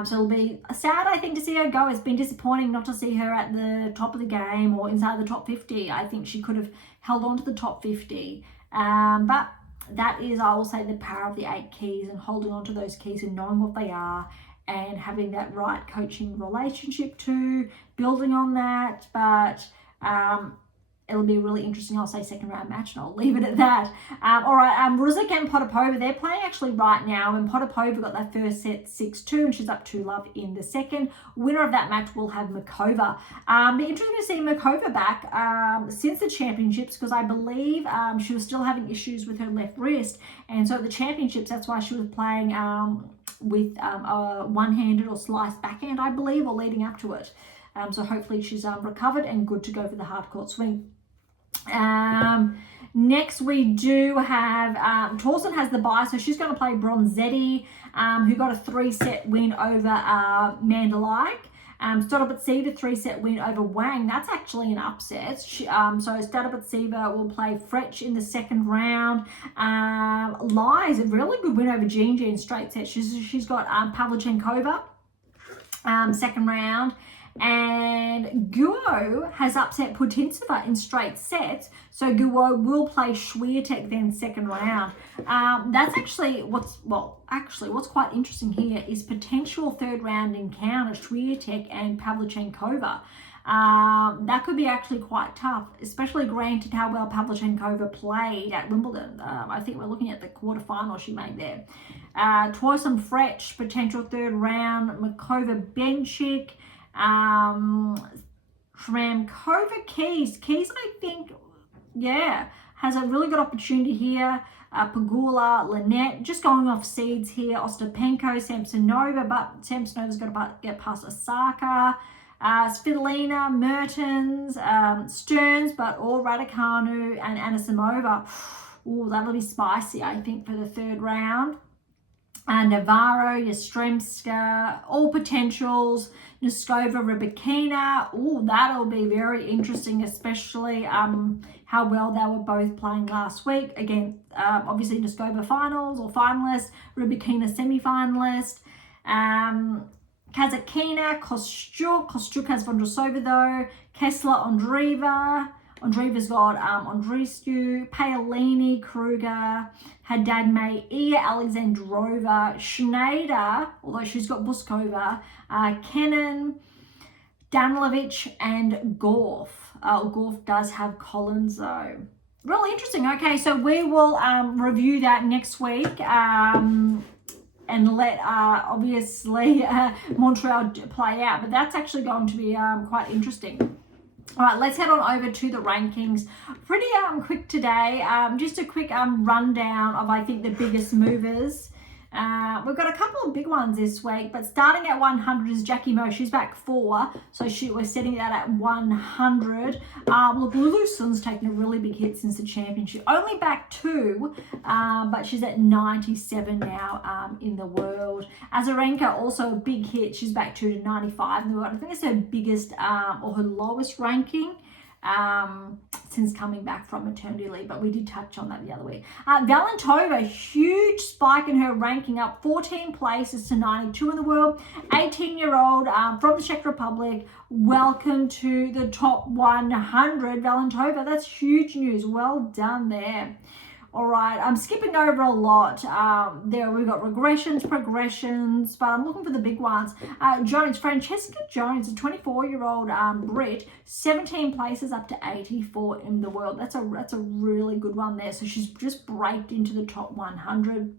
So it'll be sad, I think, to see her go. It's been disappointing not to see her at the top of the game or inside the top 50. I think she could have held on to the top 50. But that is, I will say, the power of the 8 keys, and holding on to those keys and knowing what they are, and having that right coaching relationship too, building on that. But it'll be really interesting, I'll say, second round match, and I'll leave it at that. All right, Ruzic and Potapova, they're playing actually right now, and Potapova got that first set 6-2, and she's up 2-love in the second. Winner of that match will have Makova. Be interesting to see Makova back since the championships, because I believe she was still having issues with her left wrist, and so at the championships, that's why she was playing with a one-handed or sliced backhand, I believe, or leading up to it. So hopefully she's recovered and good to go for the hardcourt swing. Next we do have Torsten has the bye, so she's going to play Bronzetti, who got a 3-set win over Mandelaik. Stodobitseva 3-set win over Wang. That's actually an upset. So Stodobitseva will play Fretch in the second round. Lies, a really good win over Gingy in straight sets. She's got Pavlyuchenkova second round. And Guo has upset Putintseva in straight sets, so Guo will play Swiatek then second round. That's actually what's quite interesting here is potential third round encounter, Swiatek and Pavlyuchenkova. That could be actually quite tough, especially granted how well Pavlyuchenkova played at Wimbledon. I think we're looking at the quarterfinal she made there. Torsten Fretch, potential third round, Makova Benchik. Shramkova Keys, I think, yeah, has a really good opportunity here. Pegula, Lynette, just going off seeds here. Ostapenko, Samsonova, but Samsonova's got to get past Osaka. Svitolina, Mertens, Stearns, but all Raducanu and Anisimova. Ooh, that'll be spicy, I think, for the third round. Navarro, Yastremska, all potentials. Noskova, Rybakina. Ooh, that'll be very interesting, especially how well they were both playing last week. Again, obviously Noskova finals or finalist, Rybakina semi-finalist. Kazatkina, Kostyuk has Vondrousova though. Kessler, Andreeva. Andreeva's got Andreescu, Paolini, Kruger, Haddad May, Iya Alexandrova, Schneider, although she's got Bouzkova, Kennan, Danilovic, and Gorf. Gorf does have Collins though. Really interesting. Okay, so we will review that next week. And let obviously Montreal play out, but that's actually going to be quite interesting. All right, let's head on over to the rankings. Pretty quick today. Just a quick rundown of, I think, the biggest movers. We've got a couple of big ones this week, but starting at 100 is Jackie Mo. She's back 4, so we're setting that at 100. Look, Lulu Sun's taken a really big hit since the championship. Only back 2, but she's at 97 now in the world. Azarenka, also a big hit. She's back 2 to 95 in the world. I think it's her biggest or her lowest ranking since coming back from maternity leave, but we did touch on that the other week. Valentova, huge spike in her ranking, up 14 places to 92 in the world. 18-year-old from the Czech Republic, welcome to the top 100. Valentova, that's huge news. Well done there. All right, I'm skipping over a lot. There we've got regressions, progressions, but I'm looking for the big ones. Francesca Jones, a 24-year-old Brit, 17 places up to 84 in the world. That's a really good one there. So she's just braked into the top 100.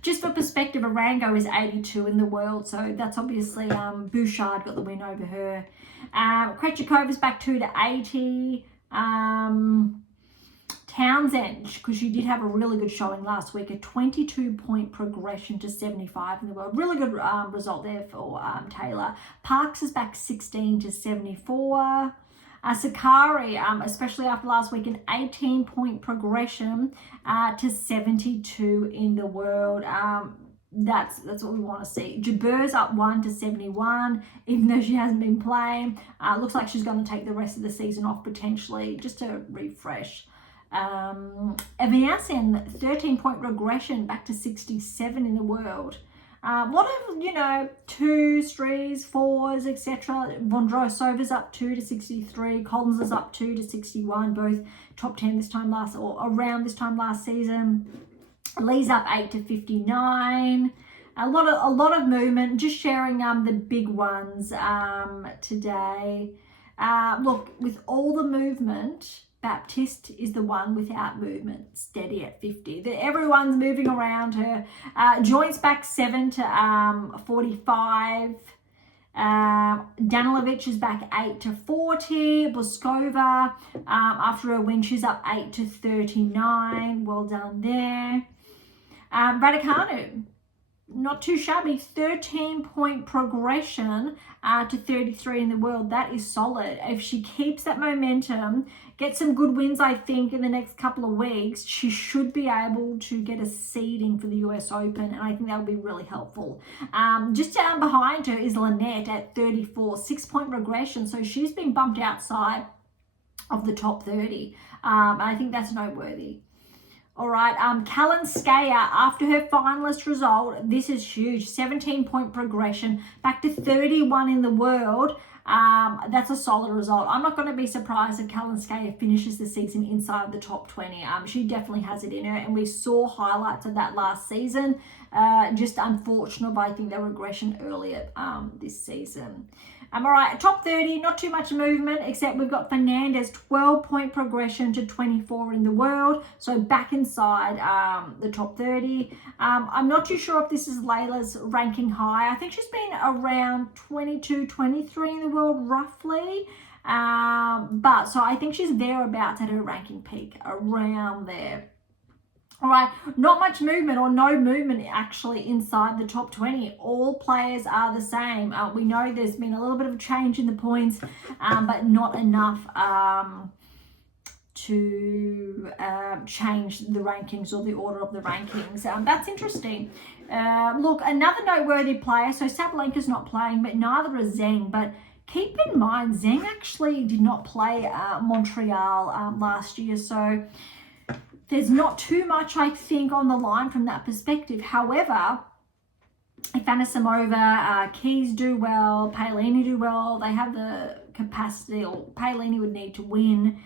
Just for perspective, Arango is 82 in the world, so that's obviously Bouchard got the win over her. Krejcikova's back 2 to 80. Townsend, because she did have a really good showing last week, a 22-point progression to 75 in the world. Really good result there for Taylor. Parks is back 16 to 74. Sakari, especially after last week, an 18-point progression to 72 in the world. That's what we want to see. Jabeur's up 1 to 71, even though she hasn't been playing. Looks like she's going to take the rest of the season off potentially, just to refresh. Eviasin, 13-point regression back to 67 in the world. A lot of, 2s, 3s, 4s, etc. Vondrousova's up 2 to 63. Collins is up 2 to 61, both top 10 this time last, or around this time last season. Lee's up 8 to 59. A lot of movement. Just sharing the big ones today. Look, with all the movement, Baptiste is the one without movement, steady at 50. Everyone's moving around her. Joints back 7 to 45. Danilovic is back 8 to 40. Bouzkova, after a win, she's up 8 to 39. Well done there. Raducanu, not too shabby, 13-point progression to 33 in the world. That is solid. If she keeps that momentum, get some good wins, I think, in the next couple of weeks, she should be able to get a seeding for the US Open, and I think that would be really helpful. Just down behind her is Lynette at 34, 6-point regression, so she's been bumped outside of the top 30. I think that's noteworthy. All right, Kalinskaya, after her finalist result, this is huge, 17-point progression, back to 31 in the world. That's a solid result. I'm not going to be surprised if Kalinskaya finishes the season inside the top 20. She definitely has it in her, and we saw highlights of that last season. Just unfortunate, but I think the regression earlier this season. All right, top 30, not too much movement, except we've got Fernandez, 12-point progression to 24 in the world, so back inside the top 30. I'm not too sure if this is Layla's ranking high. I think she's been around 22, 23 in the world, roughly. But so I think she's thereabouts at her ranking peak, around there. All right, not much movement or no movement actually inside the top 20. All players are the same. We know there's been a little bit of a change in the points, but not enough to change the rankings or the order of the rankings. That's interesting. Look, another noteworthy player. So Sabalenka's not playing, but neither is Zheng. But keep in mind, Zheng actually did not play Montreal last year. So there's not too much, I think, on the line from that perspective. However, if Anisimova, Keys do well, Paolini do well, they have the capacity, or Paolini would need to win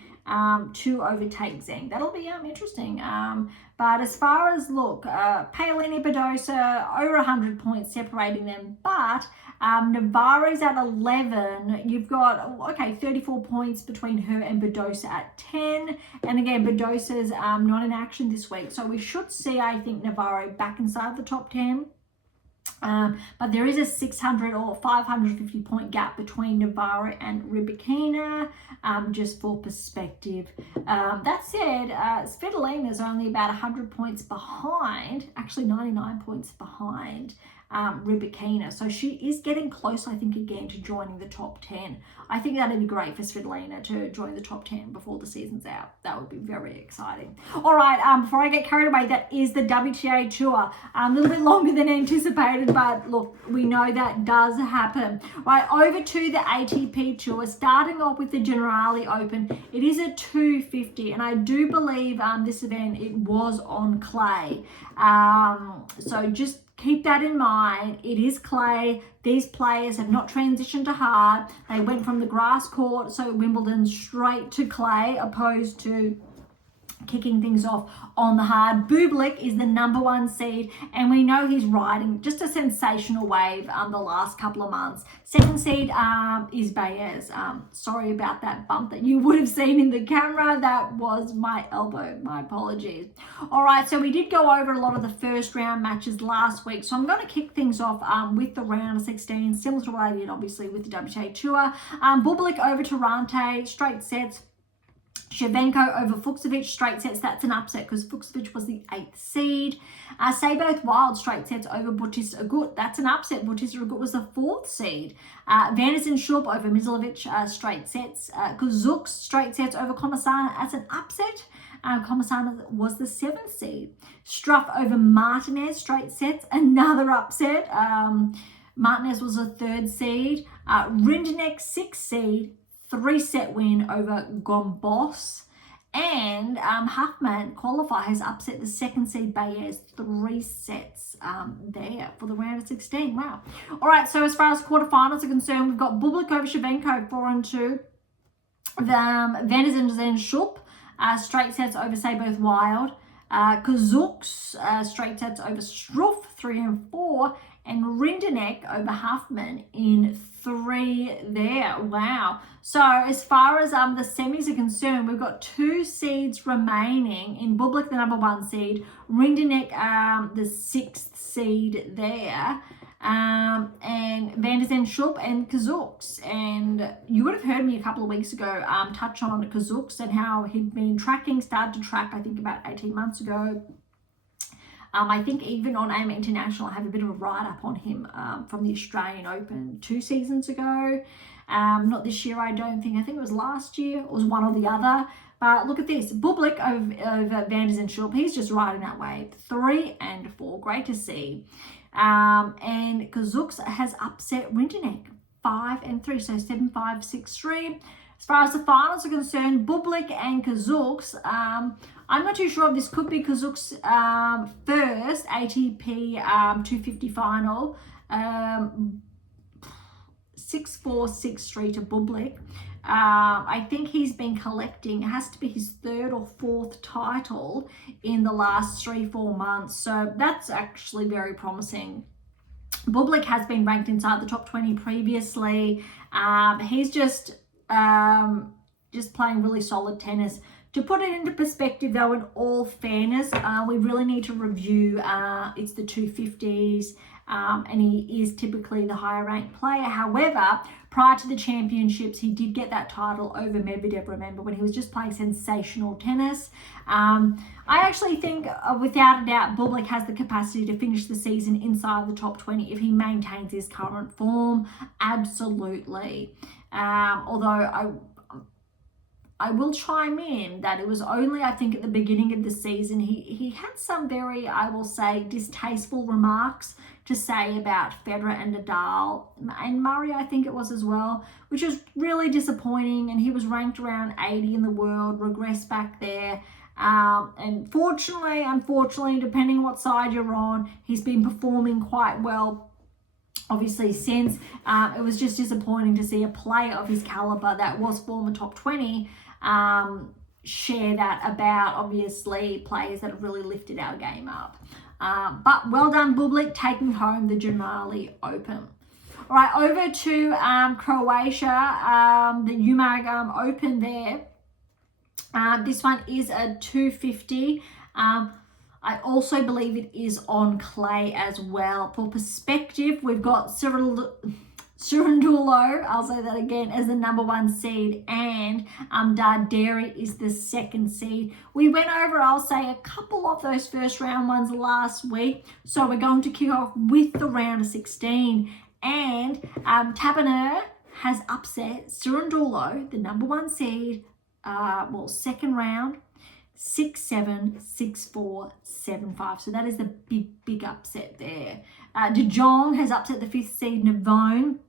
to overtake Zheng. That'll be interesting. But as far as, look, Paolini, Badosa, over 100 points separating them. But Navarro's at 11. You've got, okay, 34 points between her and Badosa at 10. And again, Badosa's not in action this week. So we should see, I think, Navarro back inside the top 10. But there is a 600 or 550 point gap between Navarro and Rybakina, just for perspective. That said, Svitolina is only about 100 points behind, actually 99 points behind Rybakina. So she is getting close, I think, again to joining the top 10. I think that'd be great for Svitolina to join the top 10 before the season's out. That would be very exciting. All right, before I get carried away, that is the WTA Tour. A little bit longer than anticipated, but look, we know that does happen. Right, over to the ATP Tour, starting off with the Generali Open. It is a 250, and I do believe this event, it was on clay. So just keep that in mind. It is clay. These players have not transitioned to hard. They went from the grass court, so Wimbledon, straight to clay, opposed to kicking things off on the hard. Bublik is the #1 seed, and we know he's riding just a sensational wave the last couple of months. Second seed is Baez. Sorry about that bump that you would have seen in the camera. That was my elbow. My apologies. All right, so we did go over a lot of the first round matches last week, so I'm going to kick things off with the round of 16, similar to what I did obviously with the WTA Tour. Bublik over Tarante, straight sets. Shevchenko over Fucsovics, straight sets. That's an upset because Fucsovics was the 8th seed. Say both Wild, straight sets over Bautista Agut. That's an upset. Bautista Agut was the 4th seed. Vanderson Schulp over Mizilovic, straight sets. Cazaux, straight sets over Komasana. That's an upset. Komasana was the 7th seed. Struff over Martinez, straight sets. Another upset. Martinez was the 3rd seed. Rinderknech, 6th seed. 3-set win over Gombos. And Huffman qualifier has upset the 2nd seed Baez, 3 sets there for the round of 16. Wow. All right, so as far as quarterfinals are concerned, we've got Bublik over Shevchenko, 4-2. Vanderson and Schulp, straight sets over Say Both Wild. Cazaux, straight sets over Struff, 3-4. And Rinderknech over Huffman in 3 there. Wow. So as far as the semis are concerned, we've got 2 seeds remaining in Bublik, the #1 seed, Rinderknech, the 6th seed there, and Vanderson Schulp and Cazaux. And you would have heard me a couple of weeks ago touch on Cazaux and how he'd been started to track, I think about 18 months ago. I think even on AM8 International, I have a bit of a write-up on him from the Australian Open 2 seasons ago. Not this year, I don't think. I think it was last year. It was one or the other. But look at this. Bublik over Vanderson Schulp. He's just riding that wave. 3-4. Great to see. And Cazaux has upset Rinderknech. 5-3. So 7-5, 6-3. As far as the finals are concerned, Bublik and Cazaux, I'm not too sure if this could be Cazaux' first ATP 250 final. 6-4, 6-3 to Bublik. I think he's been collecting, it has to be his 3rd or 4th title in the last 3-4 months. So that's actually very promising. Bublik has been ranked inside the top 20 previously. He's just playing really solid tennis. To put it into perspective, though, in all fairness, we really need to review, it's the 250s. and he is typically the higher ranked player. However, prior to the championships, he did get that title over Medvedev, remember, when he was just playing sensational tennis. I actually think, without a doubt, Bublik has the capacity to finish the season inside the top 20 if he maintains his current form. Absolutely. Although I will chime in that it was only, I think, at the beginning of the season, he had some very, I will say, distasteful remarks to say about Federer and Nadal, and Murray, I think it was as well, which was really disappointing. And he was ranked around 80 in the world, regressed back there. And unfortunately, depending what side you're on, he's been performing quite well, obviously, since. It was just disappointing to see a player of his caliber that was former top 20 share that about, obviously, players that have really lifted our game up. But well done, Bublik, taking home the Generali Open. All right, over to Croatia, the Umag Open there. This one is a 250. I also believe it is on clay as well. For perspective, we've got Cirandulo, I'll say that again, as the number 1 seed, and Darderi is the 2nd seed. We went over, I'll say, a couple of those first round ones last week. So we're going to kick off with the round of 16. And Taberner has upset Cirandulo, the number 1 seed, second round, 6-7, 6-4, 7-5. So that is the big upset there. De Jong has upset the 5th seed Navone,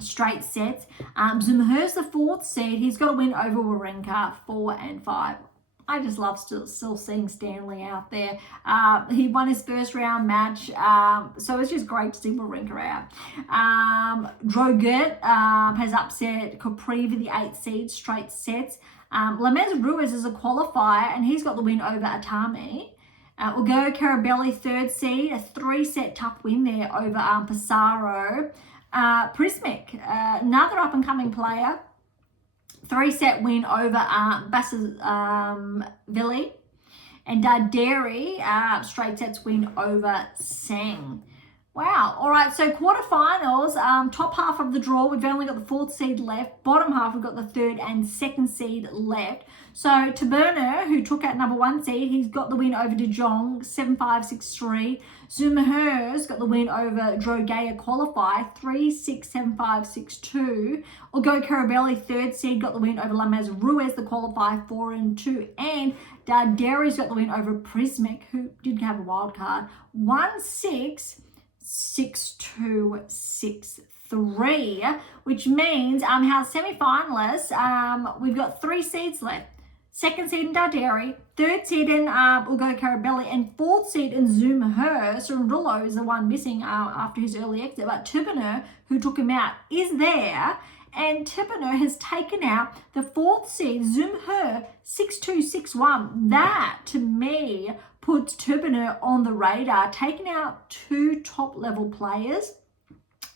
straight sets. Zumher's the 4th seed. He's got a win over Wawrinka, 4-5. I just love still seeing Stanley out there. He won his first round match, so it's just great to see Wawrinka out. Droget has upset Kopriva, the 8th seed, straight sets. Lamez Ruiz is a qualifier, and he's got the win over Atami. Ugo Carabelli, 3rd seed, a 3-set tough win there over Passaro. Prismic, another up-and-coming player, 3-set win over Bassasvili. And Darderi, straight sets win over Sang. Wow. All right, so quarterfinals, top half of the draw, we've only got the 4th seed left. Bottom half, we've got the 3rd and 2nd seed left. So Taberner, who took out number 1 seed, he's got the win over De Jong, 7-5, 6-3. Zumher's got the win over Droget, qualifier, 3-6, 7-5, 6-2. Ugo Carabelli, 3rd seed, got the win over Lamez Ruiz, the qualifier, 4-2. And Darderi's got the win over Prismic, who did have a wild card, 1-6, 6-2, 6-3, which means our semi-finalists, we've got 3 seeds left. 2nd seed in Darderi, 3rd seed in Ugo Carabelli, and 4th seed in Zumher. Cirandulo is the one missing after his early exit, but Taberner, who took him out, is there. And Taberner has taken out the 4th seed, Zumher, 6-2, 6-1. That, to me, puts Taberner on the radar, taking out 2 top-level players.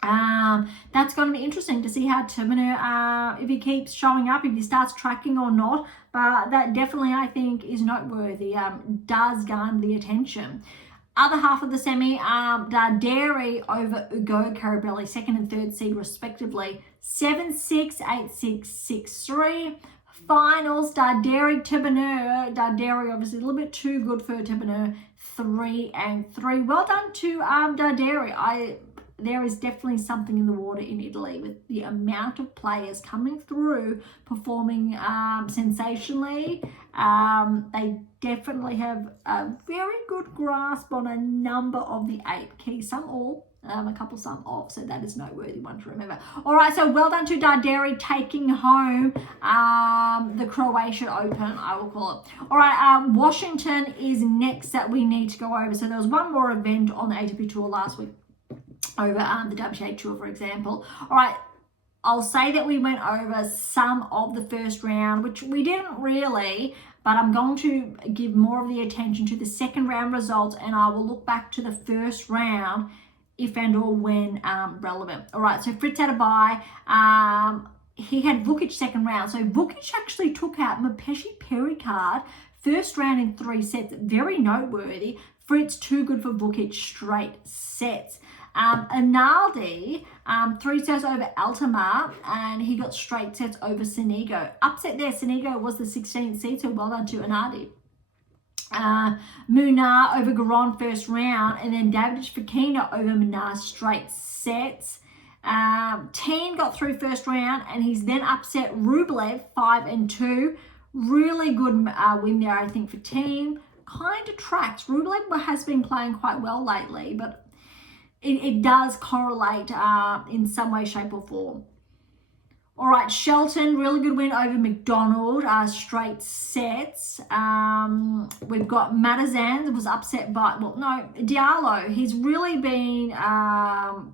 That's going to be interesting to see how Taberner, if he keeps showing up, if he starts tracking or not. But that definitely, I think, is noteworthy, does garner the attention. Other half of the semi, Darderi over Ugo Carabelli, 2nd and 3rd seed respectively, 7-6, 8-6, 6-3. Finals, Darderi, Taberner. Darderi obviously a little bit too good for Taberner, 3-3. Well done to Darderi. There is definitely something in the water in Italy with the amount of players coming through, performing sensationally. They definitely have a very good grasp on a number of the 8 keys, some all, a couple some off, so that is a noteworthy one to remember. All right, so well done to Darderi taking home the Croatia Open, I will call it. All right, Washington is next that we need to go over. So there was one more event on the ATP Tour last week, over the WTA Tour, for example. All right, I'll say that we went over some of the first round, which we didn't really, but I'm going to give more of the attention to the second round results, and I will look back to the first round if and or when relevant. All right, so Fritz had a bye. He had Vukic second round. So Vukic actually took out Mapeshi Pericard first round in 3 sets. Very noteworthy. Fritz too good for Vukic, straight sets. Arnaldi, 3 sets over Altamar, and he got straight sets over Sonego. Upset there, Sonego was the 16th seed, so well done to Arnaldi. Minaur over Garon first round, and then Davidovich Fokina over Minaur straight sets. Teen got through first round, and he's then upset Rublev 5-2. Really good win there, I think, for Teen. Kind of tracks. Rublev has been playing quite well lately, but it does correlate in some way, shape, or form. All right, Shelton, really good win over McDonald, straight sets. We've got Matazan, was upset by, Diallo. He's really been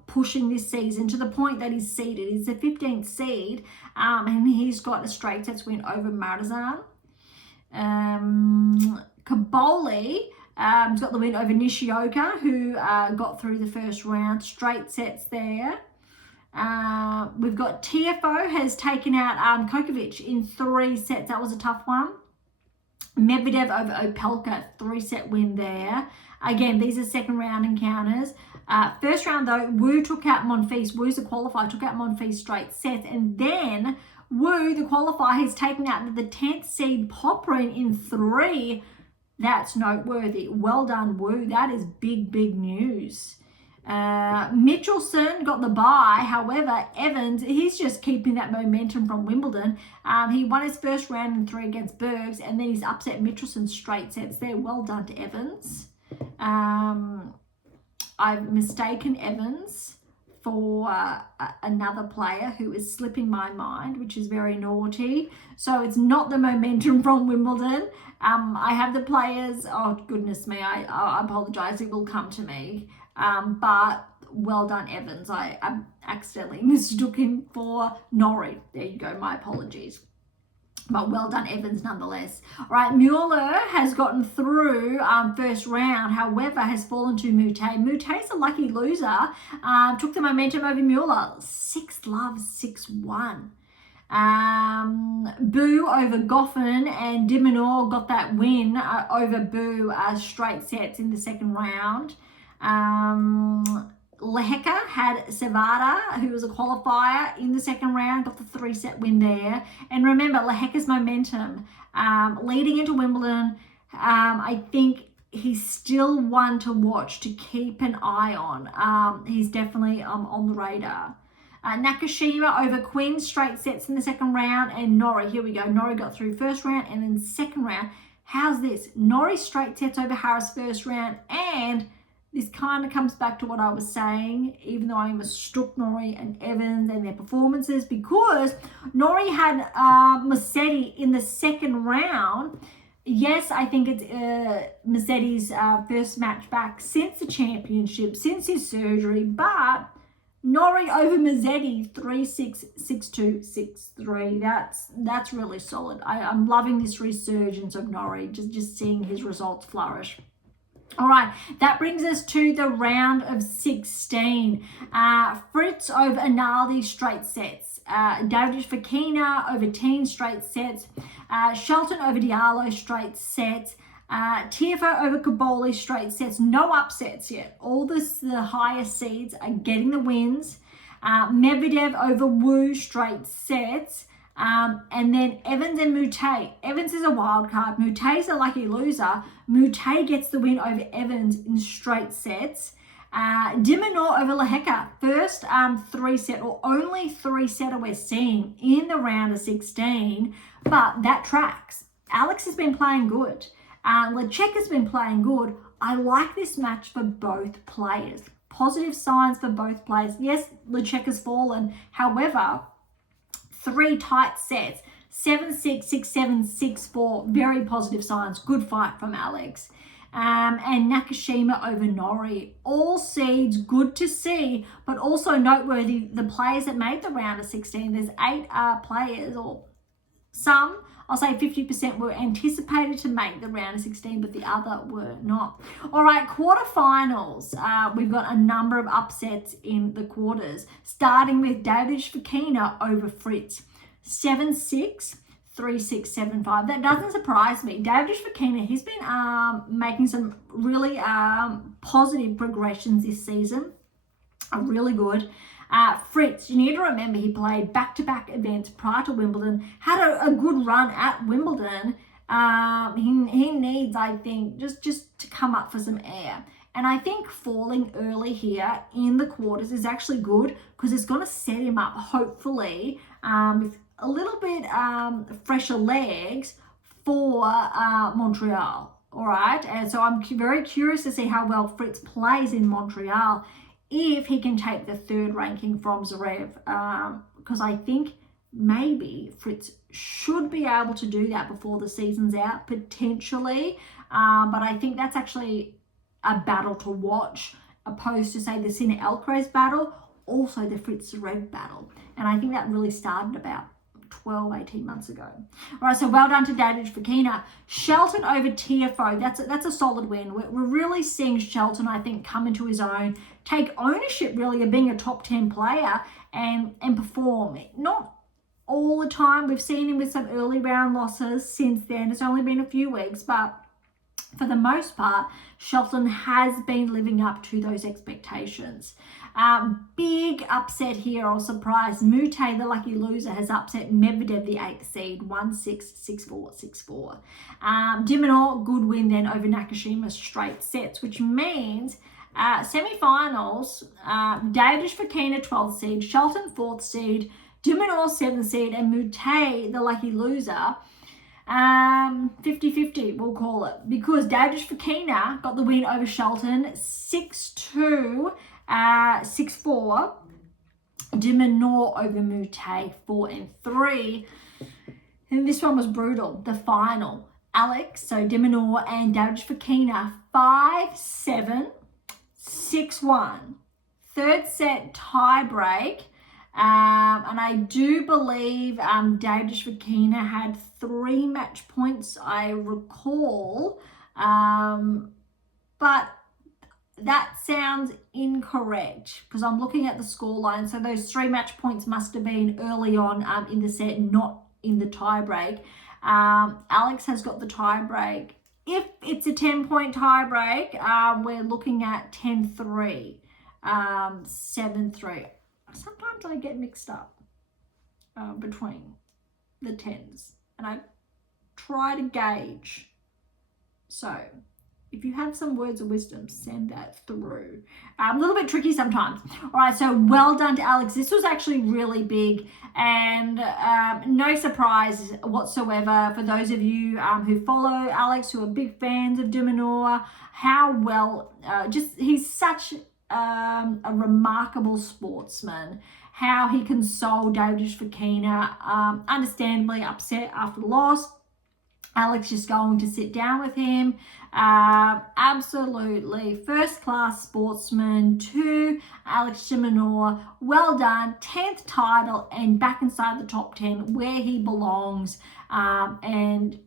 pushing this season to the point that he's seeded. He's the 15th seed, and he's got a straight sets win over Matazan. Kaboli has got the win over Nishioka, who got through the first round, straight sets there. We've got TFO has taken out Kokovic in 3 sets. That was a tough one. Medvedev over Opelka, 3-set win there. Again, these are second round encounters. First round though, Wu took out Monfils. Wu's the qualifier, took out Monfils straight sets. And then Wu, the qualifier, has taken out the 10th seed Poprin in 3. That's noteworthy. Well done, Wu. That is big, big news. Michelson got the bye. However, Evans, he's just keeping that momentum from Wimbledon. He won his first round in 3 against Berge, and then he's upset Michelson straight sets there. Well done to Evans. I've mistaken Evans for another player who is slipping my mind, which is very naughty. So it's not the momentum from Wimbledon. I have the players. Oh, goodness me. I apologize. It will come to me. But well done, Evans. I accidentally mistook him for Norrie. There you go. My apologies. But well done, Evans, nonetheless. All right, Mueller has gotten through first round, however, has fallen to Mute. Mute's a lucky loser. Took the momentum over Mueller. 6-love, 6-1. Boo over Goffin, and Minaur got that win over Boo straight sets in the second round. Lehecka had Sevada, who was a qualifier in the second round, got the 3-set win there. And remember, Lehecka's momentum leading into Wimbledon, I think he's still one to watch, to keep an eye on. He's definitely on the radar. Nakashima over Quinn, straight sets in the second round. And Norrie, here we go. Norrie got through first round and then second round. How's this? Norrie straight sets over Harris first round, and this kind of comes back to what I was saying, even though I mistook Norrie and Evans and their performances, because Norrie had Musetti in the second round. Yes, I think it's Musetti's first match back since the championship, since his surgery, but Norrie over Musetti, 3-6, 6-2, 6-3. That's really solid. I'm loving this resurgence of Norrie, just seeing his results flourish. All right, that brings us to the round of 16. Fritz over Arnaldi, straight sets. Davidovich Fokina over Teen, straight sets. Shelton over Diallo, straight sets. TFO over Kaboli, straight sets. No upsets yet. All the highest seeds are getting the wins. Medvedev over Wu, straight sets. And then Evans and Mute. Evans is a wild card. Mute's a lucky loser. Mute gets the win over Evans in straight sets. Minaur over Lehecka. First 3-set, or only 3-setter we're seeing in the round of 16. But that tracks. Alex has been playing good. Lechek has been playing good. I like this match for both players. Positive signs for both players. Yes, Lechek has fallen. However, 3 tight sets, 7-6, 6-7, 6-4, very positive signs. Good fight from Alex. And Nakashima over Norrie. All seeds, good to see, but also noteworthy, the players that made the round of 16. There's 8 players, or some, I'll say 50% were anticipated to make the round of 16, but the other were not. All right, quarterfinals. We've got a number of upsets in the quarters, starting with Davidovich Fokina over Fritz. 7-6, 3-6, 7-5. That doesn't surprise me. Davidovich Fokina, he's been making some really positive progressions this season. are really good. Fritz, you need to remember he played back-to-back events prior to Wimbledon, had a good run at Wimbledon. He needs, I think, just to come up for some air. And I think falling early here in the quarters is actually good because it's going to set him up, hopefully, with a little bit fresher legs for Montreal. All right. And so I'm very curious to see how well Fritz plays in Montreal if he can take the third ranking from Zverev, because I think maybe Fritz should be able to do that before the season's out, potentially. But I think that's actually a battle to watch, opposed to, say, the Sinner Alcaraz battle, also the Fritz Zverev battle. And I think that really started about 12, 18 months ago. All right, so well done to Davidovich Fokina. Shelton over Tiafoe, that's a solid win. We're really seeing Shelton, I think, come into his own, take ownership really of being a top 10 player and perform. Not all the time. We've seen him with some early round losses since then. It's only been a few weeks, but for the most part, Shelton has been living up to those expectations. Big upset here, or surprise. Mute, the lucky loser, has upset Medvedev, the 8th seed, 1-6, 6-4, 6-4. De Minaur, good win then over Nakashima, straight sets, which means semi-finals, Davidovich Fokina, 12th seed, Shelton, 4th seed, De Minaur, 7th seed, and Mute, the lucky loser, 50-50, we'll call it, because Davidovich Fokina got the win over Shelton, 6-2, 6-4. De Minaur over Mute, 4-3. And this one was brutal. The final, Alex, so De Minaur and Davidovich Fokina, 5-7, 6-1. Third set tie break. And I do believe Davidovich Fokina had 3 match points, I recall. But that sounds incorrect because I'm looking at the scoreline. So those 3 match points must have been early on in the set, not in the tie break. Alex has got the tie break. If it's a 10-point tie break, we're looking at 10-3, 7-3. Sometimes I get mixed up between the 10s and I try to gauge. So if you have some words of wisdom, send that through. A little bit tricky sometimes. All right, so well done to Alex. This was actually really big and no surprise whatsoever for those of you who follow Alex, who are big fans of De Minaur, how well, he's such a remarkable sportsman, how he consoled Davidovich Fokina, understandably upset after the loss. Alex just going to sit down with him. Absolutely first-class sportsman to Alex de Minaur. Well done, 10th title and back inside the top 10 where he belongs. And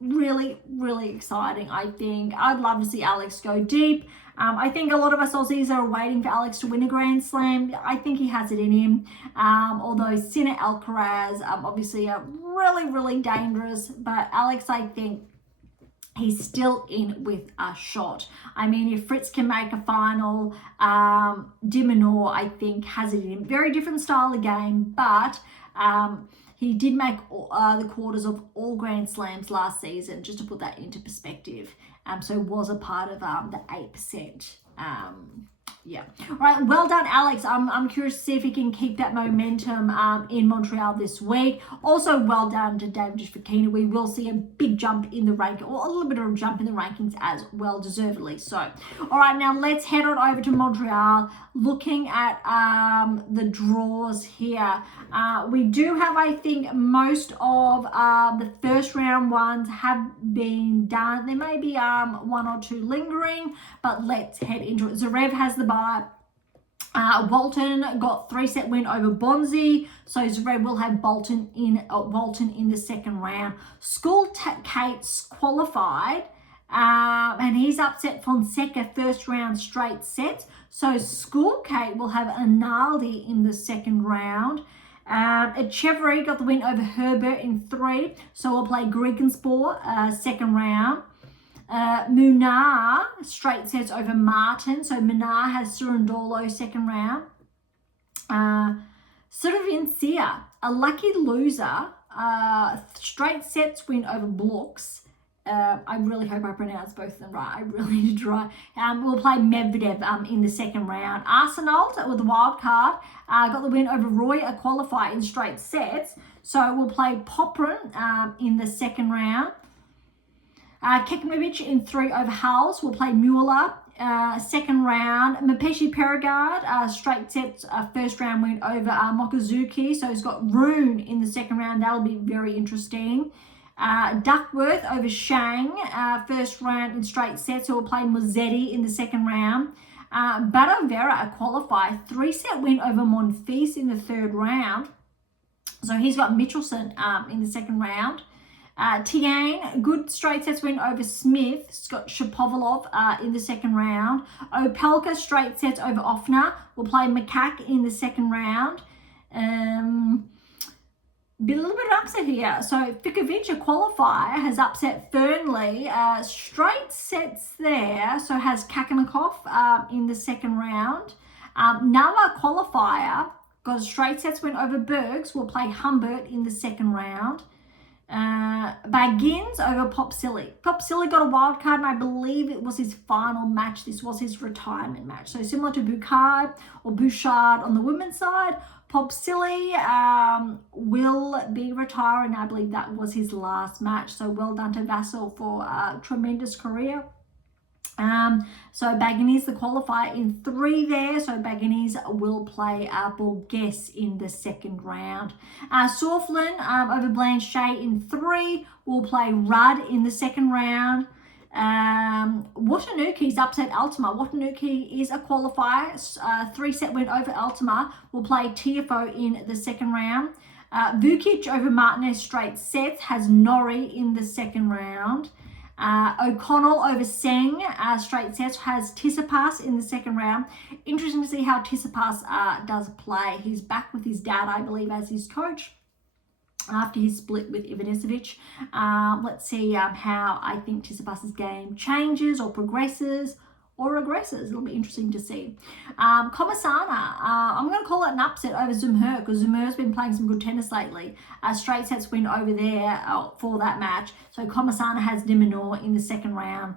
really, really exciting, I think. I'd love to see Alex go deep. I think a lot of us Aussies are waiting for Alex to win a Grand Slam. I think he has it in him. Although Sinner Alcaraz obviously are really, really dangerous. But Alex, I think he's still in with a shot. I mean, if Fritz can make a final, De Minaur, I think, has it in him. Very different style of game, but he did make the quarters of all Grand Slams last season, just to put that into perspective. So was a part of the 8%. Yeah. All right. Well done, Alex. I'm curious to see if he can keep that momentum in Montreal this week. Also, well done to Davidovich Fokina. We will see a big jump in the rank, or a little bit of a jump in the rankings as well, deservedly so. All right. Now let's head on over to Montreal. Looking at the draws here, we do have, I think, most of the first round ones have been done. There may be 1 or 2 lingering, but let's head into it. Zverev has the bye. Walton got 3-set win over Bonzi, so Zverev will have Walton in the second round. Kate's qualified, and he's upset Fonseca first round straight sets. So Kate will have Analdi in the second round. Echeverry got the win over Herbert in 3, so we'll play Grigenspor second round. Minaur straight sets over Martin. So Minaur has Surundolo second round. Suravincia, a lucky loser, straight sets win over Blocks. I really hope I pronounced both of them right. I really need to try. We'll play Medvedev in the second round. Arsenault with the wild card got the win over Roy, a qualifier in straight sets. So we'll play Poprin in the second round. Kekmanovic in 3 over Hals. We'll play Mueller. Second round, Mapeshi Perigard, straight sets, first round win over Mokazuki. So he's got Rune in the second round. That'll be very interesting. Duckworth over Shang, first round in straight sets. So we'll play Muzzetti in the second round. Badovera, a qualifier, 3-set win over Monfils in the third round. So he's got Michelson in the second round. Tiane, good straight sets win over Smith. He's got Shapovalov in the second round. Opelka, straight sets over Offner. We'll play Makak in the second round. Be a little bit of upset here. So Fikovic, a qualifier, has upset Fernley. Straight sets there. So has Kakanakov in the second round. Another qualifier got a straight sets win over Bergs. We'll play Humbert in the second round. Baggins over Popsilly. Popsilly got a wild card, and I believe it was his final match. This was his retirement match. So similar to Bouchard on the women's side, Popsilly will be retiring. I believe that was his last match. So well done to Vassal for a tremendous career. So Baggins, the qualifier, in 3 there. So Baggins will play Borges in the second round. Sorflin over Blanchet in 3. We'll play Rudd in the second round. Watanuki's upset Altima. Watanuki is a qualifier. 3-set win over Altima. We'll play Tiafoe in the second round. Vukic over Martinez straight sets. Has Norrie in the second round. O'Connell over Seng, straight sets, has Tsitsipas in the second round. Interesting to see how Tsitsipas does play. He's back with his dad, I believe, as his coach after his split with Ivanisevic. Let's see how I think Tsitsipas's game changes or progresses or regresses. It'll be interesting to see. Komasana, I'm going to call it an upset over Zumher, because Zumher's been playing some good tennis lately. Straight sets win over there for that match. So Komasana has de Minaur in the second round.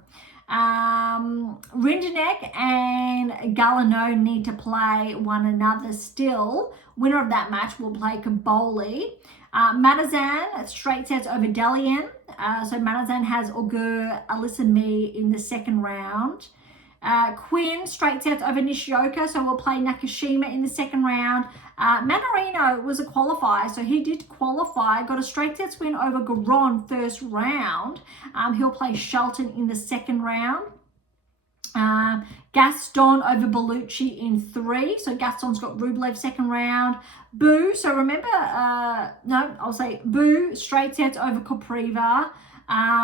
Rindenek and Galliano need to play one another still. Winner of that match will play Kaboli. Manazan, straight sets over Delian. So Manazan has Augur Alisami in the second round. Quinn, straight sets over Nishioka, so we'll play Nakashima in the second round. Manarino was a qualifier, so he did qualify, got a straight sets win over Garon first round. He'll play Shelton in the second round. Gaston over Bellucci in 3, so Gaston's got Rublev second round. Boo, so remember, Boo, straight sets over Kopriva.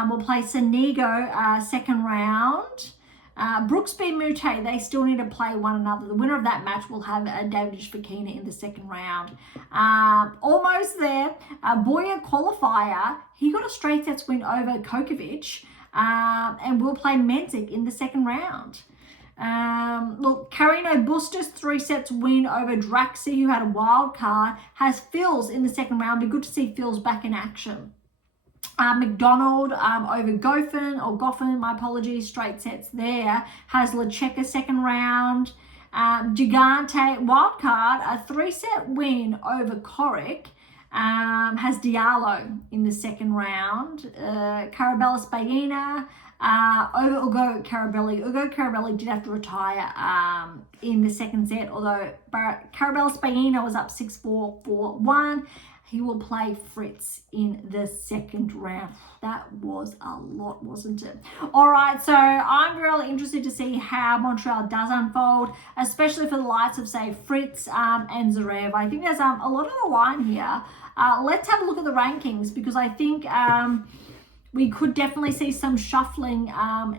We'll play Sanigo second round. Brooksby Mute, they still need to play one another. The winner of that match will have Davidovich Fokina in the second round. Almost there. Boyer qualifier, he got a straight sets win over Kokovic, and we'll play Menzik in the second round. Carino Bustos, 3 sets win over Draxi, who had a wild card, has Fils in the second round. Be good to see Fils back in action. McDonald over Goffin, my apologies, straight sets there. Has Lecheka second round. Gigante, wild card, a 3-set win over Coric. Has Diallo in the second round. Carabella Spagina over Ugo Carabelli. Ugo Carabelli did have to retire in the second set, although Carabella Spagina was up 6-4, 4-1. He will play Fritz in the second round. That was a lot, wasn't it? All right, so I'm really interested to see how Montreal does unfold, especially for the likes of, say, Fritz and Zverev. I think there's a lot on the line here. Let's have a look at the rankings, because I think we could definitely see some shuffling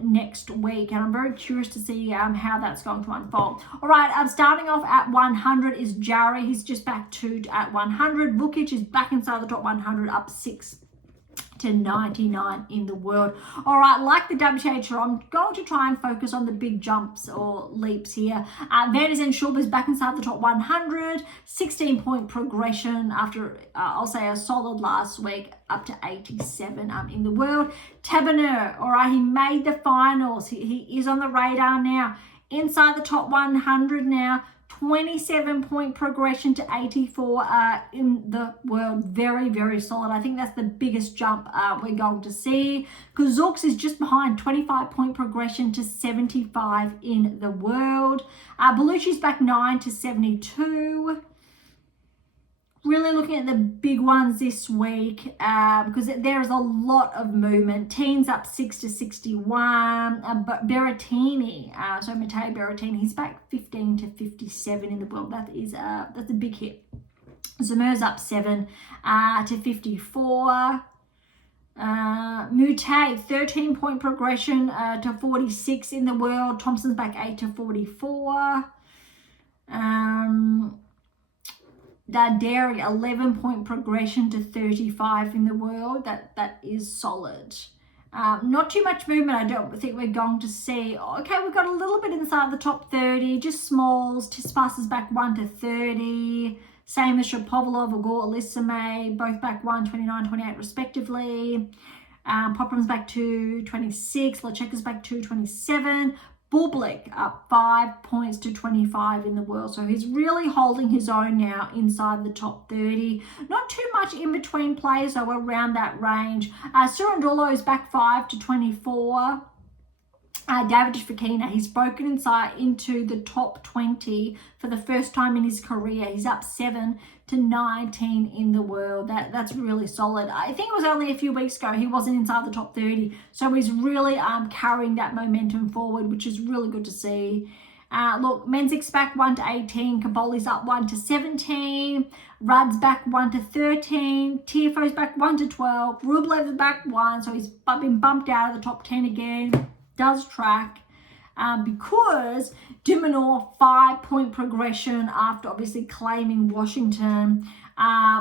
next week, and I'm very curious to see how that's going to unfold. All right, starting off at 100 is Jarry. He's just back 2 at 100. Vukic is back inside the top 100, up 6 to 99 in the world. All right, like the WTA, I'm going to try and focus on the big jumps or leaps here. Fernandez and Schulber's back inside the top 100, 16-point progression after, I'll say, a solid last week, up to 87 in the world. Taberner, all right, he made the finals. He is on the radar now, inside the top 100 now. 27-point progression to 84 in the world. Very, very solid. I think that's the biggest jump we're going to see. Cazaux is just behind, 25-point progression to 75 in the world. Belushi's back 9 to 72. Really looking at the big ones this week because there is a lot of movement. Teens up 6 to 61. But Berrettini, so Matteo Berrettini, he's back 15 to 57 in the world. That's a big hit. Zimmer's up 7 to 54. Mute, 13-point progression to 46 in the world. Thompson's back 8 to 44. Darderi, 11-point progression to 35 in the world. That is solid. Not too much movement, I don't think we're going to see. Okay, we've got a little bit inside the top 30, just smalls. Tsitsipas is back 1 to 30. Same as Shapovalov, Agor, Elisame, both back 1, 29, 28 respectively. Popram's back 2, 26. Lecheka's back 2, 27. Bublik up 5 points to 25 in the world. So he's really holding his own now inside the top 30. Not too much in between players, so around that range. Surundulo is back 5 to 24. Davidovich Fokina, he's broken inside into the top 20 for the first time in his career. He's up 7 to 19 in the world. That's really solid. I think it was only a few weeks ago he wasn't inside the top 30, so he's really carrying that momentum forward, which is really good to see. Look, Menzik's back 1 to 18. Kaboli's up 1 to 17. Rudd's back 1 to 13. Tiafoe's back 1 to 12. Rublev's back 1, so he's been bumped out of the top 10 again. Does track because Minaur 5-point progression after obviously claiming Washington.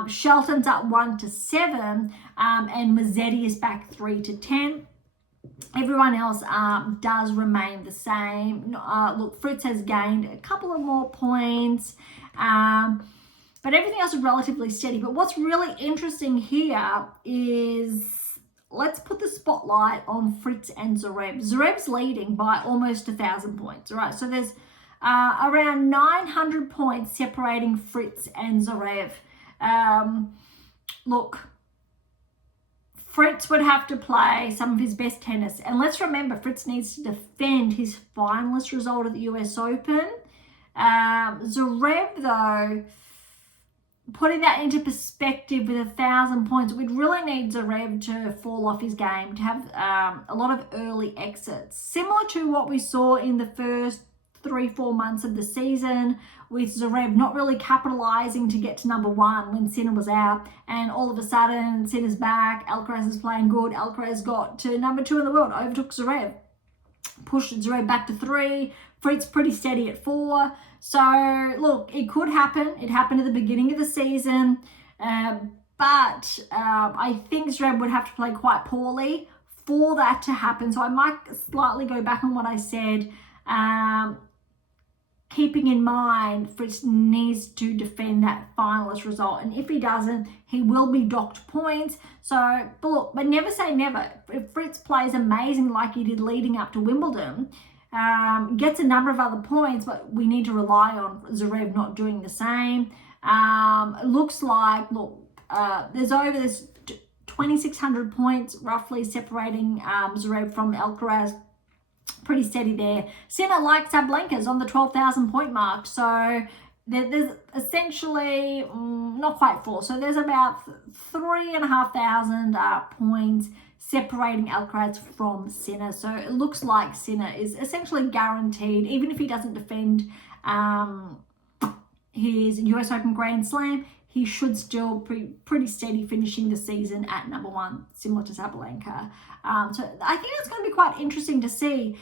Shelton's up 1 to 7 and Mazzetti is back 3 to 10. Everyone else does remain the same. Look, Fritz has gained a couple of more points, but everything else is relatively steady. But what's really interesting here is, let's put the spotlight on Fritz and Zverev. Zverev's leading by almost 1,000 points, all right? So there's around 900 points separating Fritz and Zverev. Look, Fritz would have to play some of his best tennis. And let's remember, Fritz needs to defend his finalist result at the US Open. Zverev, though, putting that into perspective with 1,000 points, we'd really need Zverev to fall off his game, to have a lot of early exits. Similar to what we saw in the first 3-4 months of the season, with Zverev not really capitalizing to get to number 1 when Sinner was out, and all of a sudden Sinner's back, Alcaraz is playing good, Alcaraz got to number 2 in the world, overtook Zverev, pushed Zverev back to 3, Fritz pretty steady at 4. So look, it could happen. It happened at the beginning of the season, but I think Zverev would have to play quite poorly for that to happen. So I might slightly go back on what I said, keeping in mind Fritz needs to defend that finalist result, and if he doesn't, he will be docked points. So, but never say never. If Fritz plays amazing like he did leading up to Wimbledon, gets a number of other points, but we need to rely on Zverev not doing the same. It looks like, there's 2,600 points roughly separating Zverev from Alcaraz. Pretty steady there. Sinner, like Sablenka's, on the 12,000 point mark. So there's essentially not quite 4. So there's about 3,500 points separating Alcaraz from Sinner. So it looks like Sinner is essentially guaranteed, even if he doesn't defend his US Open Grand Slam, he should still be pretty steady finishing the season at number 1, similar to Sabalenka. So I think that's going to be quite interesting to see.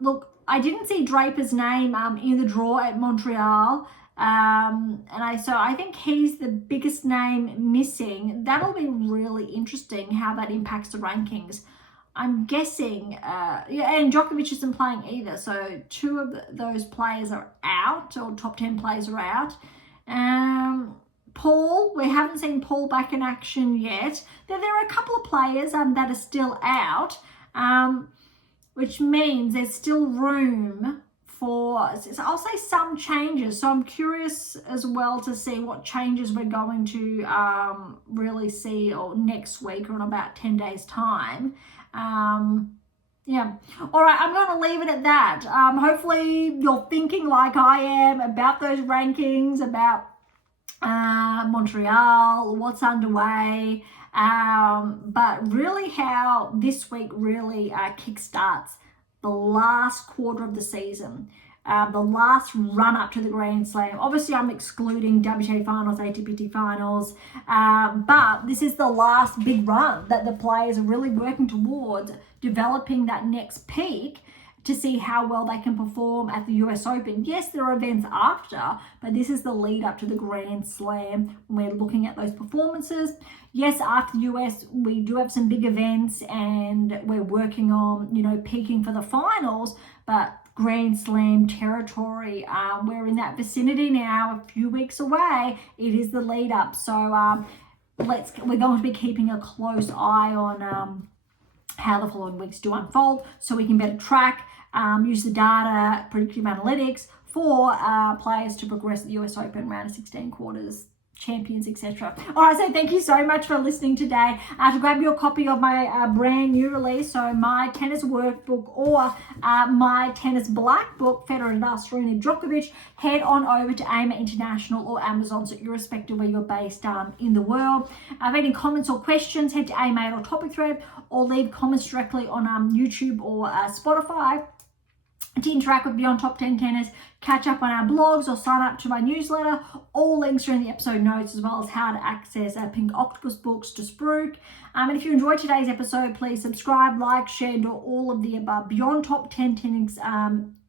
Look, I didn't see Draper's name in the draw at Montreal. So I think he's the biggest name missing. That'll be really interesting how that impacts the rankings. I'm guessing, and Djokovic isn't playing either, so two of those players are out, or top 10 players are out. Paul, we haven't seen Paul back in action yet. There are a couple of players that are still out, which means there's still room for, I'll say, some changes. So I'm curious as well to see what changes we're going to really see next week or in about 10 days time. Yeah. All right, I'm going to leave it at that. Hopefully you're thinking like I am about those rankings, about Montreal, what's underway, but really how this week really kickstarts the last quarter of the season, the last run up to the Grand Slam. Obviously, I'm excluding WTA finals, ATP finals, but this is the last big run that the players are really working towards, developing that next peak to see how well they can perform at the US Open. Yes, there are events after, but this is the lead up to the Grand Slam when we're looking at those performances. Yes, after the US, we do have some big events and we're working on, peaking for the finals, but Grand Slam territory, we're in that vicinity now, a few weeks away. It is the lead up. So we're going to be keeping a close eye on how the following weeks do unfold, so we can better track, use the data, predictive analytics for players to progress at the US Open, round of 16 quarters, champions, etc. All right, so thank you so much for listening today. To grab your copy of my brand new release, so my tennis workbook or my tennis black book, Federer, Nadal, Serena, Djokovic, head on over to AM8 International or Amazon, so irrespective of where you're based in the world. If any comments or questions, head to AM8 or Topic Thread, or leave comments directly on YouTube or Spotify. To interact with Beyond Top 10 Tennis, catch up on our blogs or sign up to my newsletter. All links are in the episode notes, as well as how to access our Pink Octopus books to Spruik. And if you enjoyed today's episode, please subscribe, like, share, do all of the above. Beyond Top 10 Tennis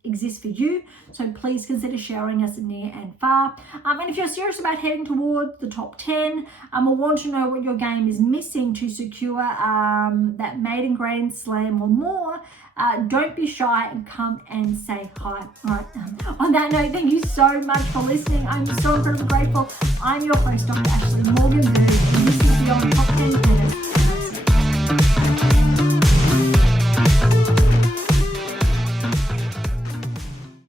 exists for you, so please consider sharing us near and far. And if you're serious about heading toward the top 10 or want to know what your game is missing to secure that maiden Grand Slam or more, don't be shy and come and say hi. All right. On that note, thank you so much for listening. I'm so incredibly grateful. I'm your host, Dr. Ashley Morgan Berge, and this is Beyond Top 10 Tennis.